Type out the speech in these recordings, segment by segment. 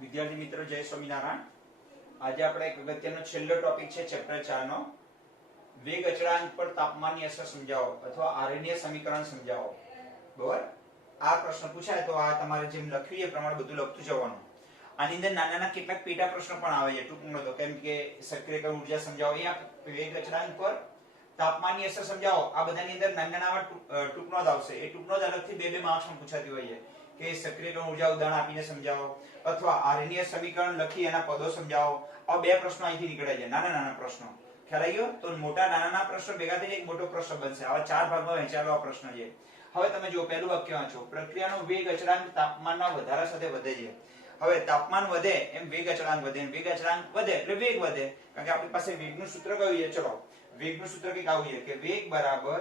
વિદ્યાર્થી મિત્રો જય સ્વામિનારાયણ। આજે આપણે એક અગત્યનો છેલ્લો ટોપિક છે ચેપ્ટર 4 નો વેગ અચળાંક પર તાપમાનની અસર સમજાવો અથવા આરએનએ સમીકરણ સમજાવો। બરાબર, આ પ્રશ્ન પૂછાય તો આ તમારે જેમ લખ્યું એ પ્રમાણે બધું લખતું જવાનું। આની અંદર નાના નાના કેટલાક પેટા પ્રશ્નો પણ આવે છે ટૂંકમાં, તો કેમ કે સક્રિય ઉર્જા સમજાવો, અહીંયા વેગ અચળાંક પર તાપમાનની અસર સમજાવો, આ બધાની અંદર નાના નાના ટૂંકનો જ આવશે। એ ટૂંકનો જ અલગથી બે માર્ક્સમાં પૂછાતી હોય છે કે સક્રિય ઉર્જા ઉદાહરણ આપીને સમજાવો અથવા આરએનએ સમીકરણ લખી એના પદો સમજાવો। આ બે પ્રશ્નો અહીંથી નીકળે છે, નાના નાના પ્રશ્નો। ખ્યાલ આવી ગયો? તો મોટા નાના પ્રશ્નો ભેગા થઈને એક મોટો પ્રશ્ન બનશે। આવા 4 ભાગમાં વહેંચાયેલો આ પ્રશ્ન છે। હવે તમે જો પહેલું વાક્ય વાંચો, પ્રક્રિયાનો વેગ અચળાંક તાપમાનના વધારા સાથે વધે છે। હવે તાપમાન વધે એમ વેગ અચળાંક વધે, વેગ અચળાંક વધે એટલે વેગ વધે, કારણ કે આપણી પાસે વેગનું સૂત્ર કયું છે? ચલો, વેગનું સૂત્ર કંઈક આવું છે કે વેગ બરાબર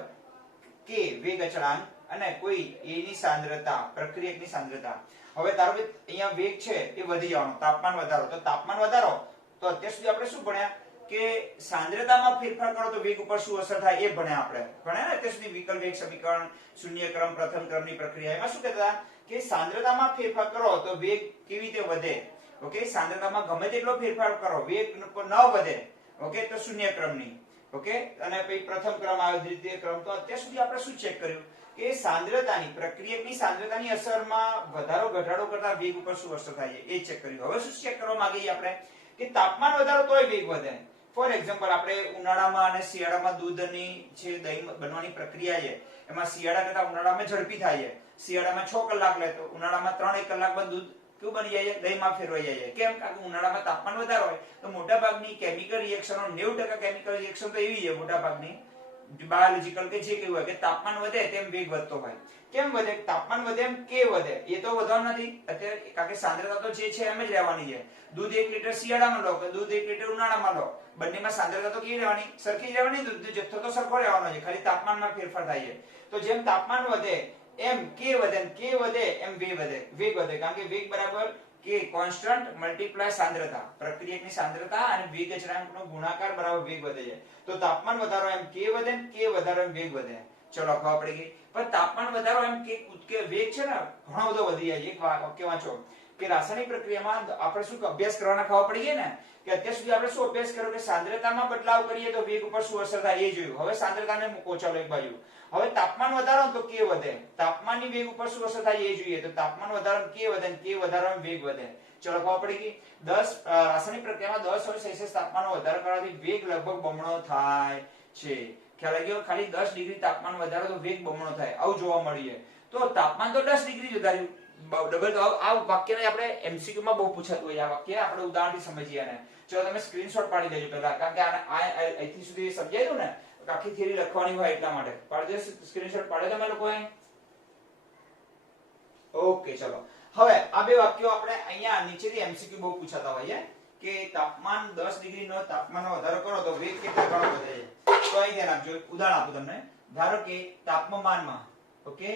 k વેગ અચળાંક અને કોઈ a ની સાંદ્રતા, પ્રક્રિયકની સાંદ્રતા। હવે ધારો કે અહીંયા વેગ છે એ વધી જવાનો, તાપમાન વધારો, તો તાપમાન વધારો તો અત્યાર સુધી આપણે શું ભણ્યા કે સાંદ્રતામાં ફેરફાર કરો તો વેગ ઉપર શું અસર થાય એ ભણ્યા આપણે ને અત્યાર સુધી વિકલ વેગ સમીકરણ, શૂન્ય ક્રમ, પ્રથમ ક્રમની પ્રક્રિયા, એમાં શું કહેતા કે સાંદ્રતામાં ફેરફાર કરો તો વેગ કેવી રીતે વધે? ઓકે, સાંદ્રતામાં ગમે તેટલો ફેરફાર કરો વેગ ન વધે, ઓકે, તો શૂન્ય ક્રમની, ઓકે, અને પછી પ્રથમ ક્રમ આવે, દ્વિતીય ક્રમ। તો અત્યાર સુધી આપણે શું ચેક કર્યું કે સાંદ્રતાની, પ્રક્રિયકની સાંદ્રતાની અસરમાં વધારો ઘટાડો કરતા વેગ ઉપર શું અસર થાય છે એ ચેક કર્યું। હવે શું ચેક કરવા માંગીએ આપણે કે તાપમાન વધારો તોય વેગ વધે। ફોર એક્ઝામ્પલ, આપણે ઉનાળામાં અને શિયાળામાં દૂધની જે દહીં બનવાની પ્રક્રિયા છે એમાં શિયાળા કરતા ઉનાળામાં ઝડપી થાય છે। શિયાળામાં 6 કલાક લે તો ઉનાળામાં 3 કલાકમાં દૂધ કેવું બની જાય છે? દહીંમાં ફેરવાઈ જાય છે। કેમ? કારણ કે ઉનાળામાં તાપમાન વધારે હોય તો મોટાભાગની કેમિકલ રિએક્શનો, 90% કેમિકલ રિએક્શન તો એવી છે મોટાભાગની બાયોલોજીકલ કે જે કેવું હોય કે તાપમાન વધે તેમ વેગ વધતો હોય। કેમ વધે? તાપમાન વધે એમ k વધે, એ તો વધવાનું નથી અત્યારે, કારણ કે સાંદ્રતા તો જે છે એમ જ રહેવાની છે। દૂધ 1 લીટર શિયાળામાં લો કે દૂધ 1 લીટર ઉનાળામાં લો, બંનેમાં સાંદ્રતા તો કેવી રહેવાની? સરખી જ રહેવાની, દૂધનો જથ્થો તો સરખો રહેવાનો છે, ખાલી તાપમાનમાં ફેરફાર થાય છે। તો જેમ તાપમાન વધે એમ k વધે, k વધે એમ વેગ વધે, કારણ કે વેગ બરાબર k કોન્સ્ટન્ટ મલ્ટીપ્લાય સાંદ્રતા, પ્રક્રિયકની સાંદ્રતા અને વેગ અચળાંકનો ગુણાકાર બરાબર વેગ વધે છે। તો તાપમાન વધારો એમ k વધે, k વધારો એમ વેગ વધે। ચલો ખબર પડી ગઈ? પણ તાપમાન વધારો એમ કે વેગ છે ને ઘણો બધો વધી જાય છે। એક વાક્ય વાંચો કે રાસાયણિક પ્રક્રિયામાં આપણે શું અભ્યાસ કરવાના ખબર પડી ગઈ ને કે અત્યાર સુધી આપણે શું અભ્યાસ કર્યો કે સાંદ્રતામાં બદલાવ કરીએ તો વેગ ઉપર શું અસર થાય એ જોયું। હવે સાંદ્રતાને મૂકો ચાલો એક બાજુ, હવે તાપમાન વધારો તો k વધે, તાપમાનની વેગ ઉપર શું અસર થાય એ જોઈએ। તો તાપમાન વધારો k વધે, k વધારો વેગ વધે। ચલો ખબર પડી ગઈ? રાસાયણિક પ્રક્રિયામાં 10°C તાપમાનનો વધારો કરવાથી વેગ લગભગ બમણો થાય છે। ખ્યાલ આવી ગયો? ખાલી 10 ડિગ્રી તાપમાન વધારો તો વેગ બમણો થાય, આવું જોવા મળ્યું છે। તો તાપમાન તો 10 ડિગ્રી વધાર્યું ડબલ, તો આ વાક્યને આપણે એમસીક્યુ માં બહુ પૂછાતું હોય, આ વાક્ય આપણે ઉદાહરણથી સમજીએ આને। ચલો તમે સ્ક્રીનશોટ પાડી લેજો પહેલા, કારણ કે આ અહીંથી સુધી સમજાયું ને, આખી થિયરી લખવાની હોય એટલા માટે પાડી દે। સ્ક્રીનશોટ પાડે તમે લોકોએ? ઓકે, ચલો હવે આ બે વાક્યો આપણે અહીંયા નીચેથી એમસીક્યુ બહુ પૂછાતા હોય છે કે તાપમાન 10 ડિગ્રીનો તાપમાનનો વધારો કરો તો વેગ કેટલા ગણો વધે છે। તો અહીં ધ્યાન આપજો, ઉદાહરણ આપું તમને। ધારો કે તાપમાનમાં, ઓકે,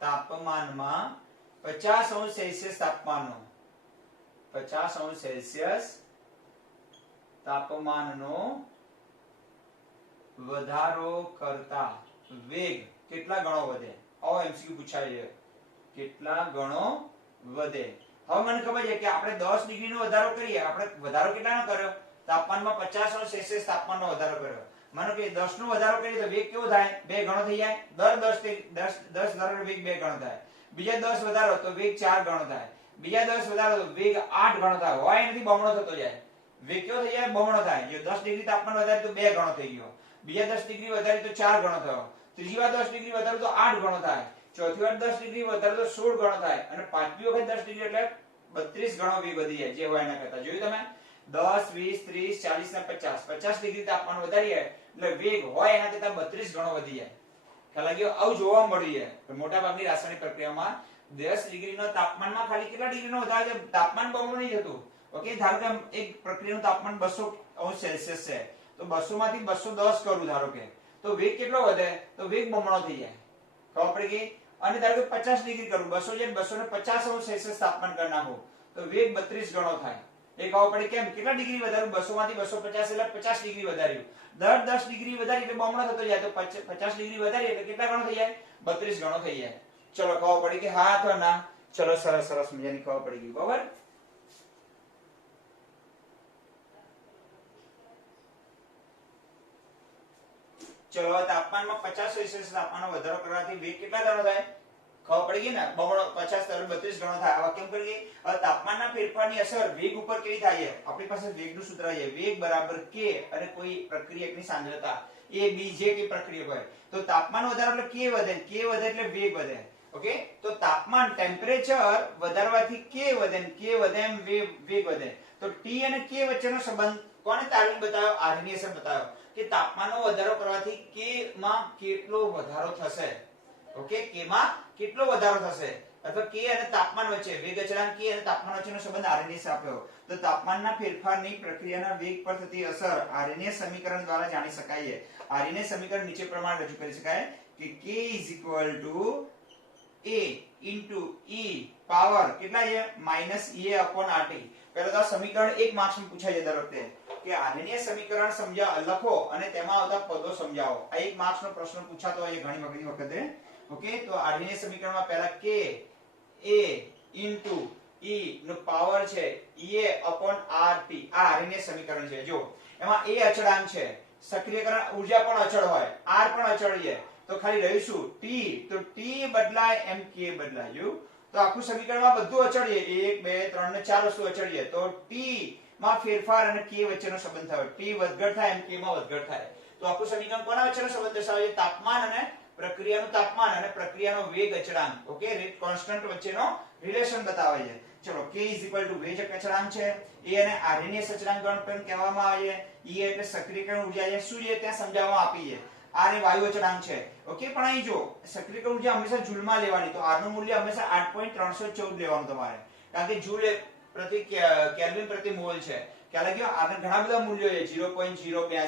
તાપમાનમાં 50°C તાપમાનનો, 50°C તાપમાનનો વધારો કરતા વેગ કેટલા ગણો વધે? આવો એમસીક્યુ પૂછાય છે, કેટલા ગણો વધે? હવે મને ખબર છે કે આપણે 10 ડિગ્રીનો વધારો કરીએ, આપણે વધારો કેટલાનો કર્યો? તાપમાનમાં 50°C તાપમાનનો વધારો કર્યો, માનો કે 10 નો વધારો કરીએ તો વેગ કેવો થાય? 2 ગણો થઈ જાય। દર 10 વધારો વેગ 2 ગણો થાય, બીજા 10 વધારો તો વેગ 4 ગણો થાય, બીજા 10 વધારો તો વેગ 8 ગણો થાય। હોય નથી બમણો થતો જાય, વેગ કેવો થઈ જાય? બમણો થાય। જો 10 ડિગ્રી તાપમાન વધારે તો 2 ગણો થઈ ગયો, બીજા 10 ડિગ્રી વધારે તો 4 ગણો થયો, ત્રીજી વાર 10 ડિગ્રી વધારે તો 8 ગણો થાય, ચોથી વાર 10 ડિગ્રી વધારે તો 16 ગણો થાય, અને પાંચમી વખત 10 ડિગ્રી એટલે 32 ગણો વેગ વધી જાય જે હોય એના કરતા। જોયું તમે? 10, 20, 30, 40 ને 50, 50 ડિગ્રી તાપમાન વધારીએ એટલે વેગ હોય એના કરતા 32 ગણો વધી જાય। ખ્યાલ આવી ગયો? આવું જોવા મળ્યું છે મોટા ભાગની રાસાયણિક પ્રક્રિયામાં। 10 ડિગ્રીનો તાપમાનમાં ખાલી કેટલા ડિગ્રીનો વધારો છે? તાપમાન બમણું નહીં થતું, ઓકે। ધારો કે એક પ્રક્રિયાનું તાપમાન 200°C છે તો 200 માંથી 210 કરું ધારો કે, તો વેગ કેટલો વધે? તો વેગ બમણો થઈ જાય। ખબર પડી ગઈ? અને ધારો કે 50 ડિગ્રી કરું, 200 છે 250°C તાપમાન કરી નાખું તો વેગ 32 ગણો થાય। એ ખબર પડી? કેમ? કેટલા ડિગ્રી વધાર્યું? 200 માંથી 250 એટલે 50 ડિગ્રી વધાર્યું, દર 10 ડિગ્રી વધારી એટલે બમણો થતો જાય, તો 50 ડિગ્રી વધારી એટલે કેટલા ગણો થઈ જાય? 32 ગણો થઈ જાય। ચલો ખબર પડી કે હા અથવા ના? ચલો સરસ સરસ મજાની ખબર પડી ગઈ. બરાબર. ચલો તાપમાનમાં 50 સેલ્સિયસ તાપમાનનો વધારો કરવાથી વેગ કેટલા ગણો થાય? ખબર પડી ગઈ ને? બમણો 50 તરફ 32 ગણો થાય. આવા કેમ કરી? હવે તાપમાનના ફેરફારની અસર વેગ ઉપર કેવી થાય છે? આપણી પાસે વેગનું સૂત્ર છે, વેગ બરાબર k અને કોઈ પ્રક્રિયકની સાંદ્રતા a b જે કે પ્રક્રિયક હોય તો તાપમાન વધારો એટલે k વધે, k વધે એટલે વેગ વધે. ઓકે, તો તાપમાન ટેમ્પરેચર વધારવાથી k વધે, k વધે એમ વેગ વધે. તો t અને k વચ્ચેનો સંબંધ કોણે તારવીને બતાવ્યો? આર્હેનિયસે બતાવ્યો કે તાપમાનનો વધારો કરવાથી k માં કેટલો વધારો થશે. ઓકે, k માં કેટલો વધારો થશે અથવા k અને તાપમાન વચ્ચે વેગ અચળાંક k અને તાપમાન વચ્ચેનો સંબંધ આર્હેનિયસે આપ્યો. તો તાપમાનના ફેરફારની પ્રક્રિયાના વેગ પર થતી અસર આર્હેનિયસ સમીકરણ દ્વારા જાણી શકાય છે. આર્હેનિયસ સમીકરણ નીચે પ્રમાણે રજૂ કરી શકાય કે k a into e power કેટલા છે? -a/rt. પહેલા તો આ સમીકરણ 1 માર્ક્સ માં પૂછાય છે દર વખતે કે આર્હેનિયસ સમીકરણ લખો અને તેમાં આવતા પદો સમજાવો. આ 1 માર્ક્સ નો પ્રશ્ન પૂછાતો હોય છે ઘણી વખતે. ઓકે, તો આર્હેનિયસ સમીકરણમાં પહેલા k a into e નો પાવર છે ea/rt. આ આર્હેનિયસ સમીકરણ છે. જો એમાં a અચળાંક છે, સક્રિયકરણ ઊર્જા પણ અચળ હોય, r પણ અચળ છે, તો ખાલી રહીશું t. તો t બદલાય એમ k બદલાય. જો તો આખું સમીકરણમાં બધું અચળ છે, 1 2 3 ને 4 વસ્તુ અચળ છે. તો t માં ફેરફાર અને k વચ્ચેનો સંબંધ થાય. t વધઘટ થાય એમ k માં વધઘટ થાય. તો આખું સમીકરણ કોના વચ્ચેનો સંબંધ દર્શાવે છે? તાપમાન અને પ્રક્રિયાનું તાપમાન અને પ્રક્રિયાનો વેગ અચળાંક, ઓકે, રેટ કોન્સ્ટન્ટ વચ્ચેનો રિલેશન બતાવે છે. ચલો k વેગ અચળાંક છે, a અને આર્હેનિયસ અચળાંક પણ કહેવામાં આવે છે. e એટલે સક્રિયકરણ ઊર્જા છે, શું છે ત્યાં સમજાવવામાં આપી છે. r એ વાયુ અચળાંક છે. ઓકે, પણ અહીં જો સક્રિયકરણ ઊર્જા હંમેશા જૂલમાં લેવાની, તો r નું મૂલ્ય હંમેશા 8.314 લેવાનું તમારે, કારણ કે જૂલ પ્રતિ કેલ્વિન પ્રતિ મોલ છે. ખ્યાલ આવ્યો? આગળ ઘણા બધા મૂલ્યો છે, 0.082 છે,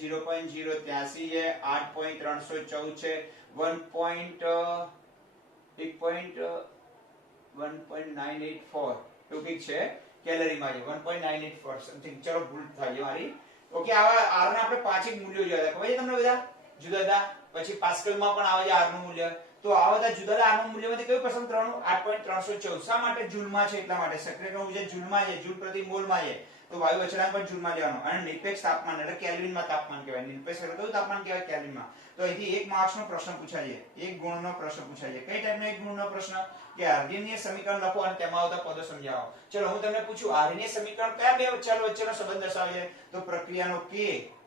0.083 છે, 8.314 છે, 1.984 એવું કંઈક છે કેલરીમાં છે, 1.984 સમથિંગ. ચલો ભૂલ થાય છે મારી. ઓકે, આવા r ના આપણે પાંચેક મૂલ્યો જોયા ખબર છે તમને બધા જુદા જુદા. પછી પાસ્કલમાં પણ આવે છે r નું મૂલ્ય. તો આ બધા જુદા જુદા r નું મૂલ્યમાંથી કયું પસંદ કરવાનું? 8.314. શા માટે? જૂલમાં છે એટલા માટે. સક્રિયકરણ ઊર્જા જૂલમાં છે, જૂલ પ્રતિ મોલમાં છે. તો વાયુ અચળાંક પણ જૂલમાં લેવાનો. અને નિરપેક્ષ તાપમાન એટલે કેલ્વિનમાં તાપમાન કહેવાય. નિરપેક્ષ એટલે કયું તાપમાન કહેવાય? કેલ્વિનમાં. તો અહીંથી 1 માર્ક્સ નો પ્રશ્ન પૂછાય છે, 1 ગુણનો પ્રશ્ન પૂછાય છે. કઈ ટાઈપનો 1 ગુણનો પ્રશ્ન? કે આર્હેનિયસ સમીકરણ લખો અને તેમાં આવતા પદો સમજાવો. ચલો હું તમને પૂછું, આર્હેનિયસ સમીકરણ કયા બે ચલ વચ્ચેનો સંબંધ દર્શાવે છે? તો પ્રક્રિયાનો k,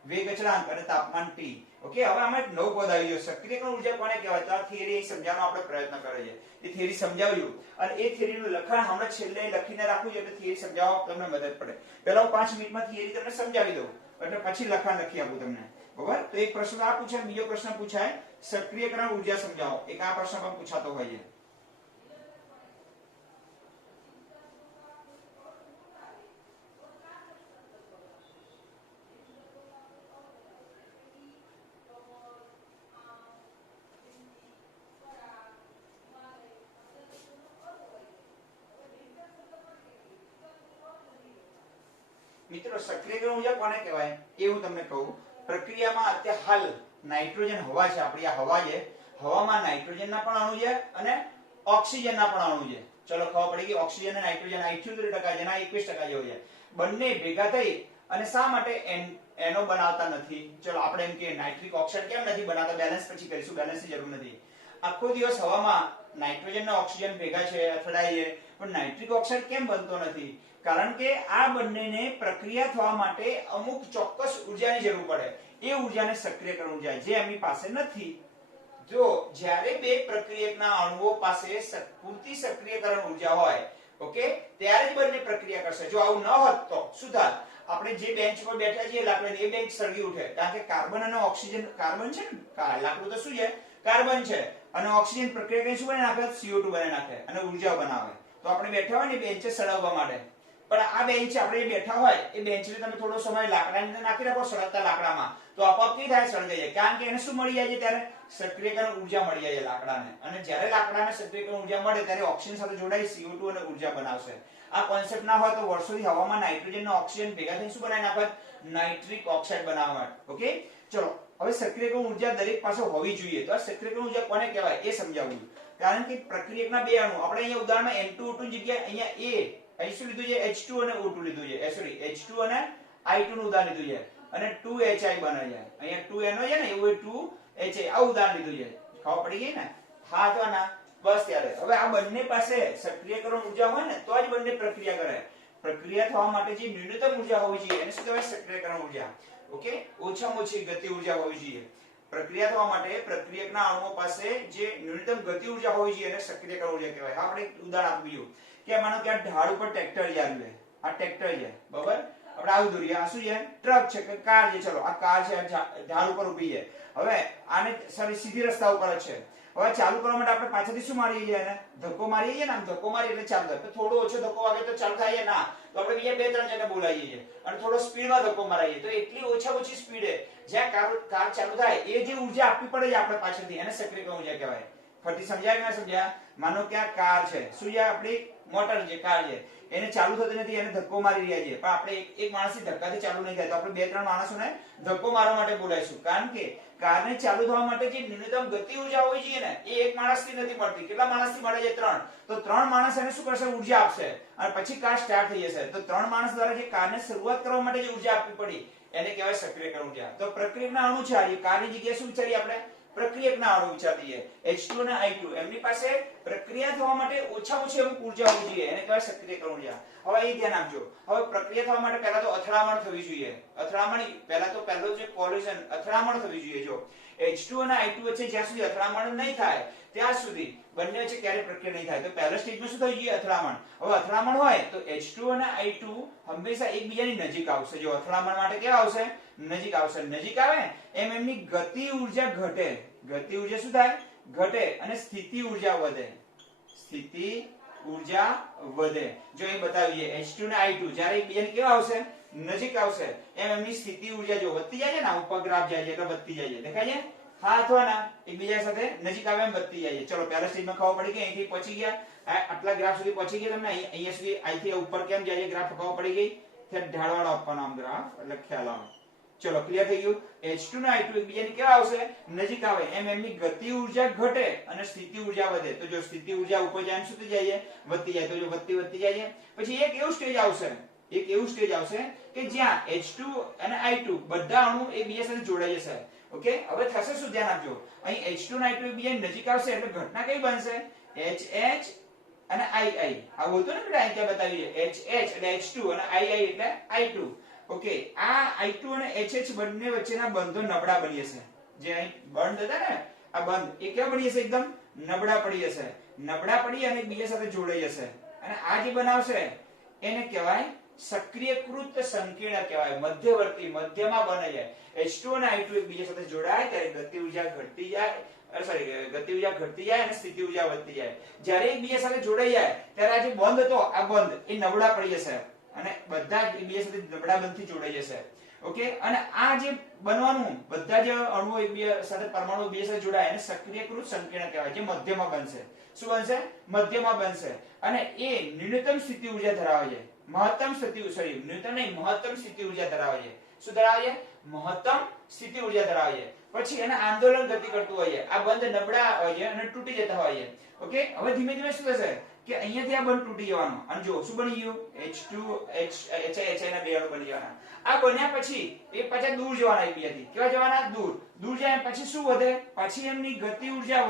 વેગ અચળાંક અને તાપમાન t. ઓકે, હવે આમાં એક નવું પદ આવી ગયું, સક્રિયકરણ ઊર્જા કોને કહેવાય? તો આ થિયરી સમજાવવાનો આપણે પ્રયત્ન કરે છે. એ થિયરી સમજાવ્યું અને એ થિયરીનું લખાણ હમણાં છેલ્લે લખીને રાખવું છે એટલે થિયરી સમજાવવા તમને મદદ પડે. પહેલા હું 5 મિનિટમાં થિયરી તમને સમજાવી દઉં એટલે પછી લખાણ લખી આપું તમને. બરાબર? તો એક પ્રશ્ન આ પૂછાય, બીજો પ્રશ્ન પૂછાય સક્રિયકરણ ઊર્જા સમજાવો. એક આ પ્રશ્ન પણ પૂછાતો હોય છે. મિત્રો સક્રિયકરણ ઊર્જા કોને કહેવાય એ હું તમને કહું. પ્રક્રિયામાં અત્યારે હાલ નાઇટ્રોજન હવા છે, આપણી આ હવા છે, હવામાં નાઇટ્રોજનના પણ અણુ છે અને ઓક્સિજનના પણ અણુ છે. ચલો ખબર પડી ગઈ. ઓક્સિજન અને નાઇટ્રોજન 78% જેના 21% જેવો છે. બંને ભેગા થઈ અને શા માટે NO બનાવતા નથી? ચલો આપણે એમ કે નાઇટ્રિક ઓક્સાઇડ કેમ નથી બનાવતા? બેલેન્સ પછી કરીશું, બેલેન્સની જરૂર નથી. આખો દિવસ હવામાં નાઇટ્રોજન અને ઓક્સિજન ભેગા છે, અથડાય છે, પણ નાઇટ્રિક ઓક્સાઇડ કેમ બનતો નથી? કારણ કે આ બંનેને પ્રક્રિયા થવા માટે અમુક ચોક્કસ ઊર્જાની જરૂર પડે. એ ઊર્જાને સક્રિયકરણ ઊર્જા, જે એમની પાસે નથી. જો જ્યારે બે પ્રક્રિયકના અણુઓ પાસે પૂરતી સક્રિયકરણ ઊર્જા હોય, ઓકે, ત્યારે જ બંને પ્રક્રિયા કરશે. જો આવું ન હોત તો શું થાત? આપણે જે બેન્ચ પર બેઠા છીએ લાકડાની, એ બેન્ચ સળગી ઉઠે, કારણ કે કાર્બન અને ઓક્સિજન, કાર્બન છે ને, લાકડું તો શું છે? કાર્બન છે. અને ઓક્સિજન પ્રક્રિયા કરી શું બનાવી નાખે? CO2 બનાવી નાખે અને ઊર્જા બનાવે. તો આપણે બેઠા હોય ને બેન્ચે સળગવા માટે, પણ આ બેન્ચ આપણે બેઠા હોય એ બેન્ચને તમે થોડો સમય લાકડાની અંદર નાખી રાખો, સળગતા લાકડામાં, તો આપોઆપ કેવી થાય? સળગાઈ જાય. કારણ કે એને શું મળી જાય છે? ત્યારે સક્રિયકરણ ઊર્જા મળી જાય છે લાકડાને. અને જ્યારે લાકડાને સક્રિયકરણ ઊર્જા મળે ત્યારે ઓક્સિજન સાથે જોડાઈ CO2 અને ઊર્જા બનાવશે. આ કોન્સેપ્ટ ના હોય તો વર્ષોથી હવામાં નાઇટ્રોજન અને ઓક્સિજન ભેગા થઈને શું બનાવી નાખે? નાઇટ્રિક ઓક્સાઇડ બનાવવા. ઓકે, ચલો હવે સક્રિયકરણ ઊર્જા દરેક પાસે હોવી જોઈએ. તો આ સક્રિયકરણ ઊર્જા કોને કહેવાય એ સમજાવું. કારણ કે પ્રક્રિયકના બે અણુ આપણે અહીંયા ઉદાહરણમાં N2O2 ની જગ્યાએ અહીંયા અહીં શું લીધું છે H2 અને O2 લીધું છે સોરી H2 અને I2 નું ઉદાહરણ લીધું છે અને 2HI બને છે અહીંયા 2NO છે ને એવું 2HI આ ઉદાહરણ લીધું છે ખબર પડી ગઈ ને હા તો ના બસ ત્યારે હવે આ બંને પાસે સક્રિયકરણ ઊર્જા હોય ને તો જ બંને પ્રક્રિયા કરે પ્રક્રિયા થવા માટે જે ન્યૂનતમ ઊર્જા હોવી જોઈએ એને શું કહેવાય સક્રિયકરણ ઊર્જા ઓકે ઓછામાં ઓછી ગતિ ઊર્જા હોવી જોઈએ પ્રક્રિયા થવા માટે પ્રક્રિયકના અણુઓ પાસે જે ન્યૂનતમ ગતિ ઊર્જા હોવી જોઈએ એને સક્રિયકરણ ઊર્જા કહેવાય આપણે એક ઉદાહરણ આપ્યું કે માનો કે આ ઢાળ ઉપર ટ્રેક્ટર જાય આ ટ્રેક્ટર છે બરાબર આપણે આવું દોરીએ આ શું છે ટ્રક છે કે કાર છે ચલો આ કાર છે ઢાળ ઉપર ઊભી છે હવે આને સોરી સીધી રસ્તા ઉપર જ છે હવે ચાલુ કરવા માટે આપણે પાછળથી શું મારીએ છીએ એને ધક્કો મારીએ છીએ ને આમ ધક્કો મારી એટલે ચાલુ થાય થોડો ઓછો ધક્કો વાગે તો ચાલુ થાય ના તો આપણે બીજા બે ત્રણ જણને બોલાવીએ છીએ અને થોડો સ્પીડમાં ધક્કો મારીએ તો એટલી ઓછી સ્પીડે જ્યાં કાર ચાલુ થાય એ જે ઊર્જા આપવી પડે છે આપણે પાછળથી એને સક્રિયકરણ ઊર્જા કહેવાય ફરી સમજાય કે ના સમજ્યા માનો કે આ કાર છે શું છે આપણી મોટર છે કાર છે એને ચાલુ થતી નથી એને ધક્કો મારી રહ્યા છે પણ આપણે એક માણસથી ધક્કાથી ચાલુ નહીં થાય તો આપણે બે ત્રણ માણસોને ધક્કો મારવા માટે બોલાવીશું કારણ કે કારને ચાલુ થવા માટે જે ન્યૂનતમ ગતિ ઊર્જા હોવી જોઈએ ને એ એક માણસથી નથી મળતી કેટલા માણસથી મળે છે ત્રણ તો ત્રણ માણસ એને શું કરશે ઊર્જા આપશે અને પછી કાર સ્ટાર્ટ થઈ જશે તો ત્રણ માણસ દ્વારા જે કારને શરૂઆત કરવા માટે જે ઊર્જા આપવી પડી એને કહેવાય સક્રિયકરણ ઊર્જા તો પ્રક્રિયકના અણુ છે આ કારની જગ્યાએ શું વિચારીએ આપણે પ્રક્રિયકના અણુ વિચારીએ H2 અને I2 એમની પાસે પ્રક્રિયા થવા માટે ઓછામાં ઓછી અમુક ઊર્જા હોવી જોઈએ એને કહેવાય સક્રિયકરણ ઊર્જા હવે અહીં ધ્યાન આપજો હવે પ્રક્રિયા થવા માટે પહેલા તો અથડામણ થવી જોઈએ અથડામણ પહેલો જે કોલિઝન અથડામણ થવી જોઈએ જો H2 અને I2 વચ્ચે જ્યાં સુધી અથડામણ નહીં થાય ત્યાં સુધી બંને વચ્ચે ક્યારે પ્રક્રિયા નહીં થાય તો પહેલા સ્ટેજમાં શું થવી જોઈએ અથડામણ હવે અથડામણ હોય તો H2 અને I2 હંમેશા એકબીજાની નજીક આવશે જો અથડામણ માટે કેવા આવશે નજીક આવશે નજીક આવે એમ એમની ગતિ ઊર્જા ઘટે ગતિ ઊર્જા શું થાય ઘટે અને સ્થિતિ ઊર્જા વધે સ્થિતિ ઊર્જા વધે જો અહીં બતાવીએ H2 અને I2 જ્યારે એકબીજાને કેવા આવશે નજીક આવશે એમ એમની સ્થિતિ ઊર્જા જો વધતી જાય છે ને ઉપર ગ્રાફ જાય છે એટલે વધતી જાય છે દેખાય છે હા અથવા ના એકબીજા સાથે નજીક આવે એમ વધતી જાય છે ચલો પહેલા સ્ટેજમાં ખબર પડી ગઈ અહીંથી પહોંચી ગયા આટલા ગ્રાફ સુધી પહોંચી ગયા તમને અહીંયા સુધી અહીંથી ઉપર કેમ જાય છે ગ્રાફ ખબર પડી ગઈ ત્યાં ઢાળવાળો આપવાનો આમ ગ્રાફ એટલે ખ્યાલ આવે ચલો ક્લિયર થઈ ગયું H2 અને I2 એકબીજાની કેવા આવશે નજીક આવે એમ એમની ગતિ ઊર્જા ઘટે અને સ્થિતિ ઊર્જા વધે તો જો સ્થિતિ ઊર્જા ઉપર જાય શું થઈ જાય વધતી જાય તો જો વધતી જાય પછી એક એવું સ્ટેજ આવશે કે જ્યાં H2 અને I2 બધા અણુ એકબીજા સાથે જોડાઈ જશે ઓકે હવે થશે શું ધ્યાન આપજો અહીં H2 અને I2 એકબીજાની નજીક આવશે એટલે ઘટના કઈ બનશે HH અને II આવું હતું ને બેટા અહીં ત્યાં બતાવીએ HH એટલે H2 અને II એટલે I2 ઓકે આ I2 અને HH બંને વચ્ચેના બંધો નબળા બની જશે જે અહીં બંધ હતા ને આ બંધ એ કેવા બની જશે એકદમ નબળા પડી જશે નબળા પડી અને એકબીજા સાથે જોડાઈ જશે અને આ જે બનાવશે એને કહેવાય સક્રિયકૃત સંકીર્ણ કહેવાય મધ્યવર્તી મધ્યમાં બને છે H2 અને I2 એકબીજા સાથે જોડાય ત્યારે ગતિ ઊર્જા ઘટતી જાય અને સ્થિતિ ઊર્જા વધતી જાય જ્યારે એકબીજા સાથે જોડાઈ જાય ત્યારે આ જે બંધ હતો આ બંધ એ નબળા પડી જશે અને બધા એકબીજા સાથે નબળા બંધથી જોડાઈ જશે ઓકે અને આ જે બનવાનું બધા જ અણુઓ એકબીજા સાથે પરમાણુ એકબીજા સાથે જોડાય એને સક્રિયકૃત સંકીર્ણ કહેવાય જે મધ્યમાં બનશે શું બનશે મધ્યમાં બનશે અને એ ન્યૂનતમ સ્થિતિ ઊર્જા ધરાવે છે મહત્તમ સ્થિતિ ઊર્જા ધરાવે છે શું ધરાવે છે મહત્તમ સ્થિતિ ઊર્જા ધરાવે છે પછી એને આંદોલન ગતિ કરતું હોય છે આ બંધ નબળા હોય છે અને તૂટી જતા હોય છે ઓકે હવે ધીમે ધીમે શું થશે કે અહીંયાથી આ બંધ તૂટી જવાનો અને જો શું બની ગયું H2HI ના બે અણુ બની જવાના આ બન્યા પછી એ પાછા દૂર જવાના એકબીજાથી કેવા જવાના દૂર જાય પછી શું વધે પછી એમની ગતિ ઊર્જા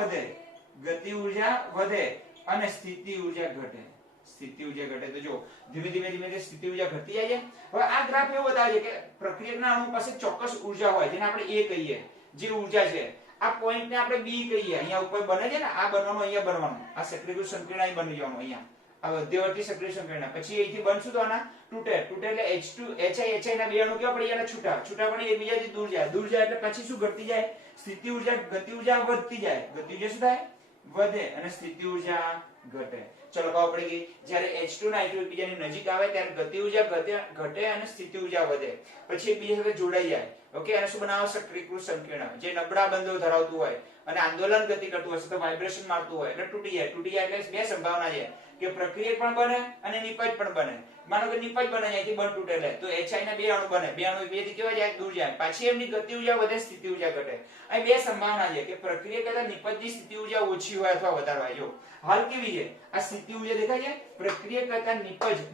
વધે અને સ્થિતિ ઊર્જા ઘટે તો જો ધીમે ધીમે સ્થિતિ ઊર્જા ઘટતી જાય છે હવે આ ગ્રાફ એવો બતાવે છે કે પ્રક્રિયકના અણુ પાસે ચોક્કસ ઊર્જા હોય જેને આપણે A કહીએ જે ઊર્જા છે આ પોઈન્ટ ને આપણે B કહીએ અહીંયા ઉપર બને છે ને આ બનવાનું અહીંયા બનવાનું આ સક્રિયકૃત સંકીર્ણ અહીં બની જવાનું અહીંયા આ મધ્યવર્તી સક્રિય સંકીર્ણ પછી અહીંથી બનશું તો આના તૂટે એટલે H2HI ના બે અણુ કેવા પડી ગયા છૂટા પડી એકબીજાથી દૂર જાય એટલે પછી શું ઘટતી જાય સ્થિતિ ઊર્જા ગતિ ઊર્જા વધતી જાય ગતિ ઊર્જા શું થાય વધે અને સ્થિતિ ઊર્જા ઘટે ચલો ખબર પડી ગઈ જ્યારે H2 અને I2 એકબીજાની નજીક આવે ત્યારે ગતિ ઊર્જા ઘટે અને સ્થિતિ ઊર્જા વધે પછી એકબીજા સાથે જોડાઈ જાય ઓકે અને શું બનાવે સક્રિયકૃત સંકીર્ણ જે નબળા બંધો ધરાવતું હોય અને આંદોલન ગતિ કરતું હશે તો વાઇબ્રેશન મારતું હોય એટલે તૂટી જાય એટલે બે સંભાવના છે કે પ્રક્રિયક પણ બને અને નિપજ પણ બને. માનો કે નિપજ બને અહીંથી બંધ તૂટેલે તો HI ના બે અણુ બને, બે અણુ એકબીજાથી કેવા જાય દૂર જાય, પાછી એમની ગતિ ઉર્જા વધે, સ્થિતિ ઉર્જા ઘટે. અહીં બે સંભાવના છે કે પ્રક્રિયક કરતા નિપજની સ્થિતિ ઉર્જા ઓછી હોય અથવા વધારે હોય. જો હાલ કેવી છે આ સ્થિતિ ઉર્જા દેખાય છે, પ્રક્રિયક કરતા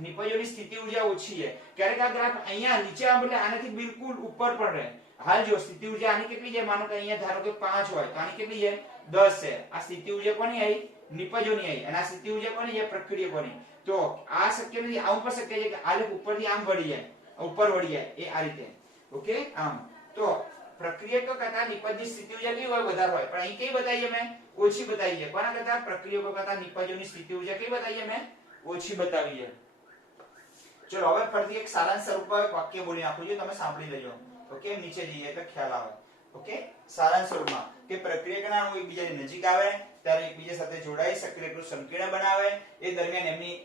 નિપજોની સ્થિતિ ઉર્જા ઓછી છે. ક્યારેક આ ગ્રાફ અહીંયા નીચે આવે એટલે આનાથી બિલકુલ ઉપર પણ રહે. હાલ જો સ્થિતિ ઉર્જા આની કેટલી છે, માનો કે અહીંયા ધારો કે 5 હોય તો આની કેટલી છે 10 છે. આ સ્થિતિ ઉર્જા કોની આવી, નિપજોની આવી, અને આ સ્થિતિ ઉર્જા કોની છે, પ્રક્રિયકોની. તો આ શક્ય નથી, આવું પણ શક્ય છે કે આ લેખ ઉપરથી આમ વળી જાય, ઉપર વળી જાય, એ આ રીતે. ઓકે આમ તો પ્રક્રિયકો કરતા નિપજની સ્થિતિ ઉર્જા કેવી હોય, વધારે હોય. પણ અહીં કેવી બતાવી મેં, ઓછી બતાવી છે. કોના કરતા, પ્રક્રિયકો કરતા નિપજોની સ્થિતિ ઉર્જા કેવી બતાવી મેં, ઓછી બતાવી છે. ચલો હવે ફરીથી એક સારાંશ સ્વરૂપમાં એક વાક્ય બોલી નાખું છું, તમે સાંભળી લેજો. ઓકે નીચે જઈએ એટલે ખ્યાલ આવે. ઓકે સારાંશ સ્વરૂપમાં કે પ્રક્રિયકના અણુ એકબીજાની નજીક આવે ત્યારે એકબીજા સાથે જોડાઈ સક્રિયકનું સંકીર્ણ બનાવે. એ દરમિયાન એમની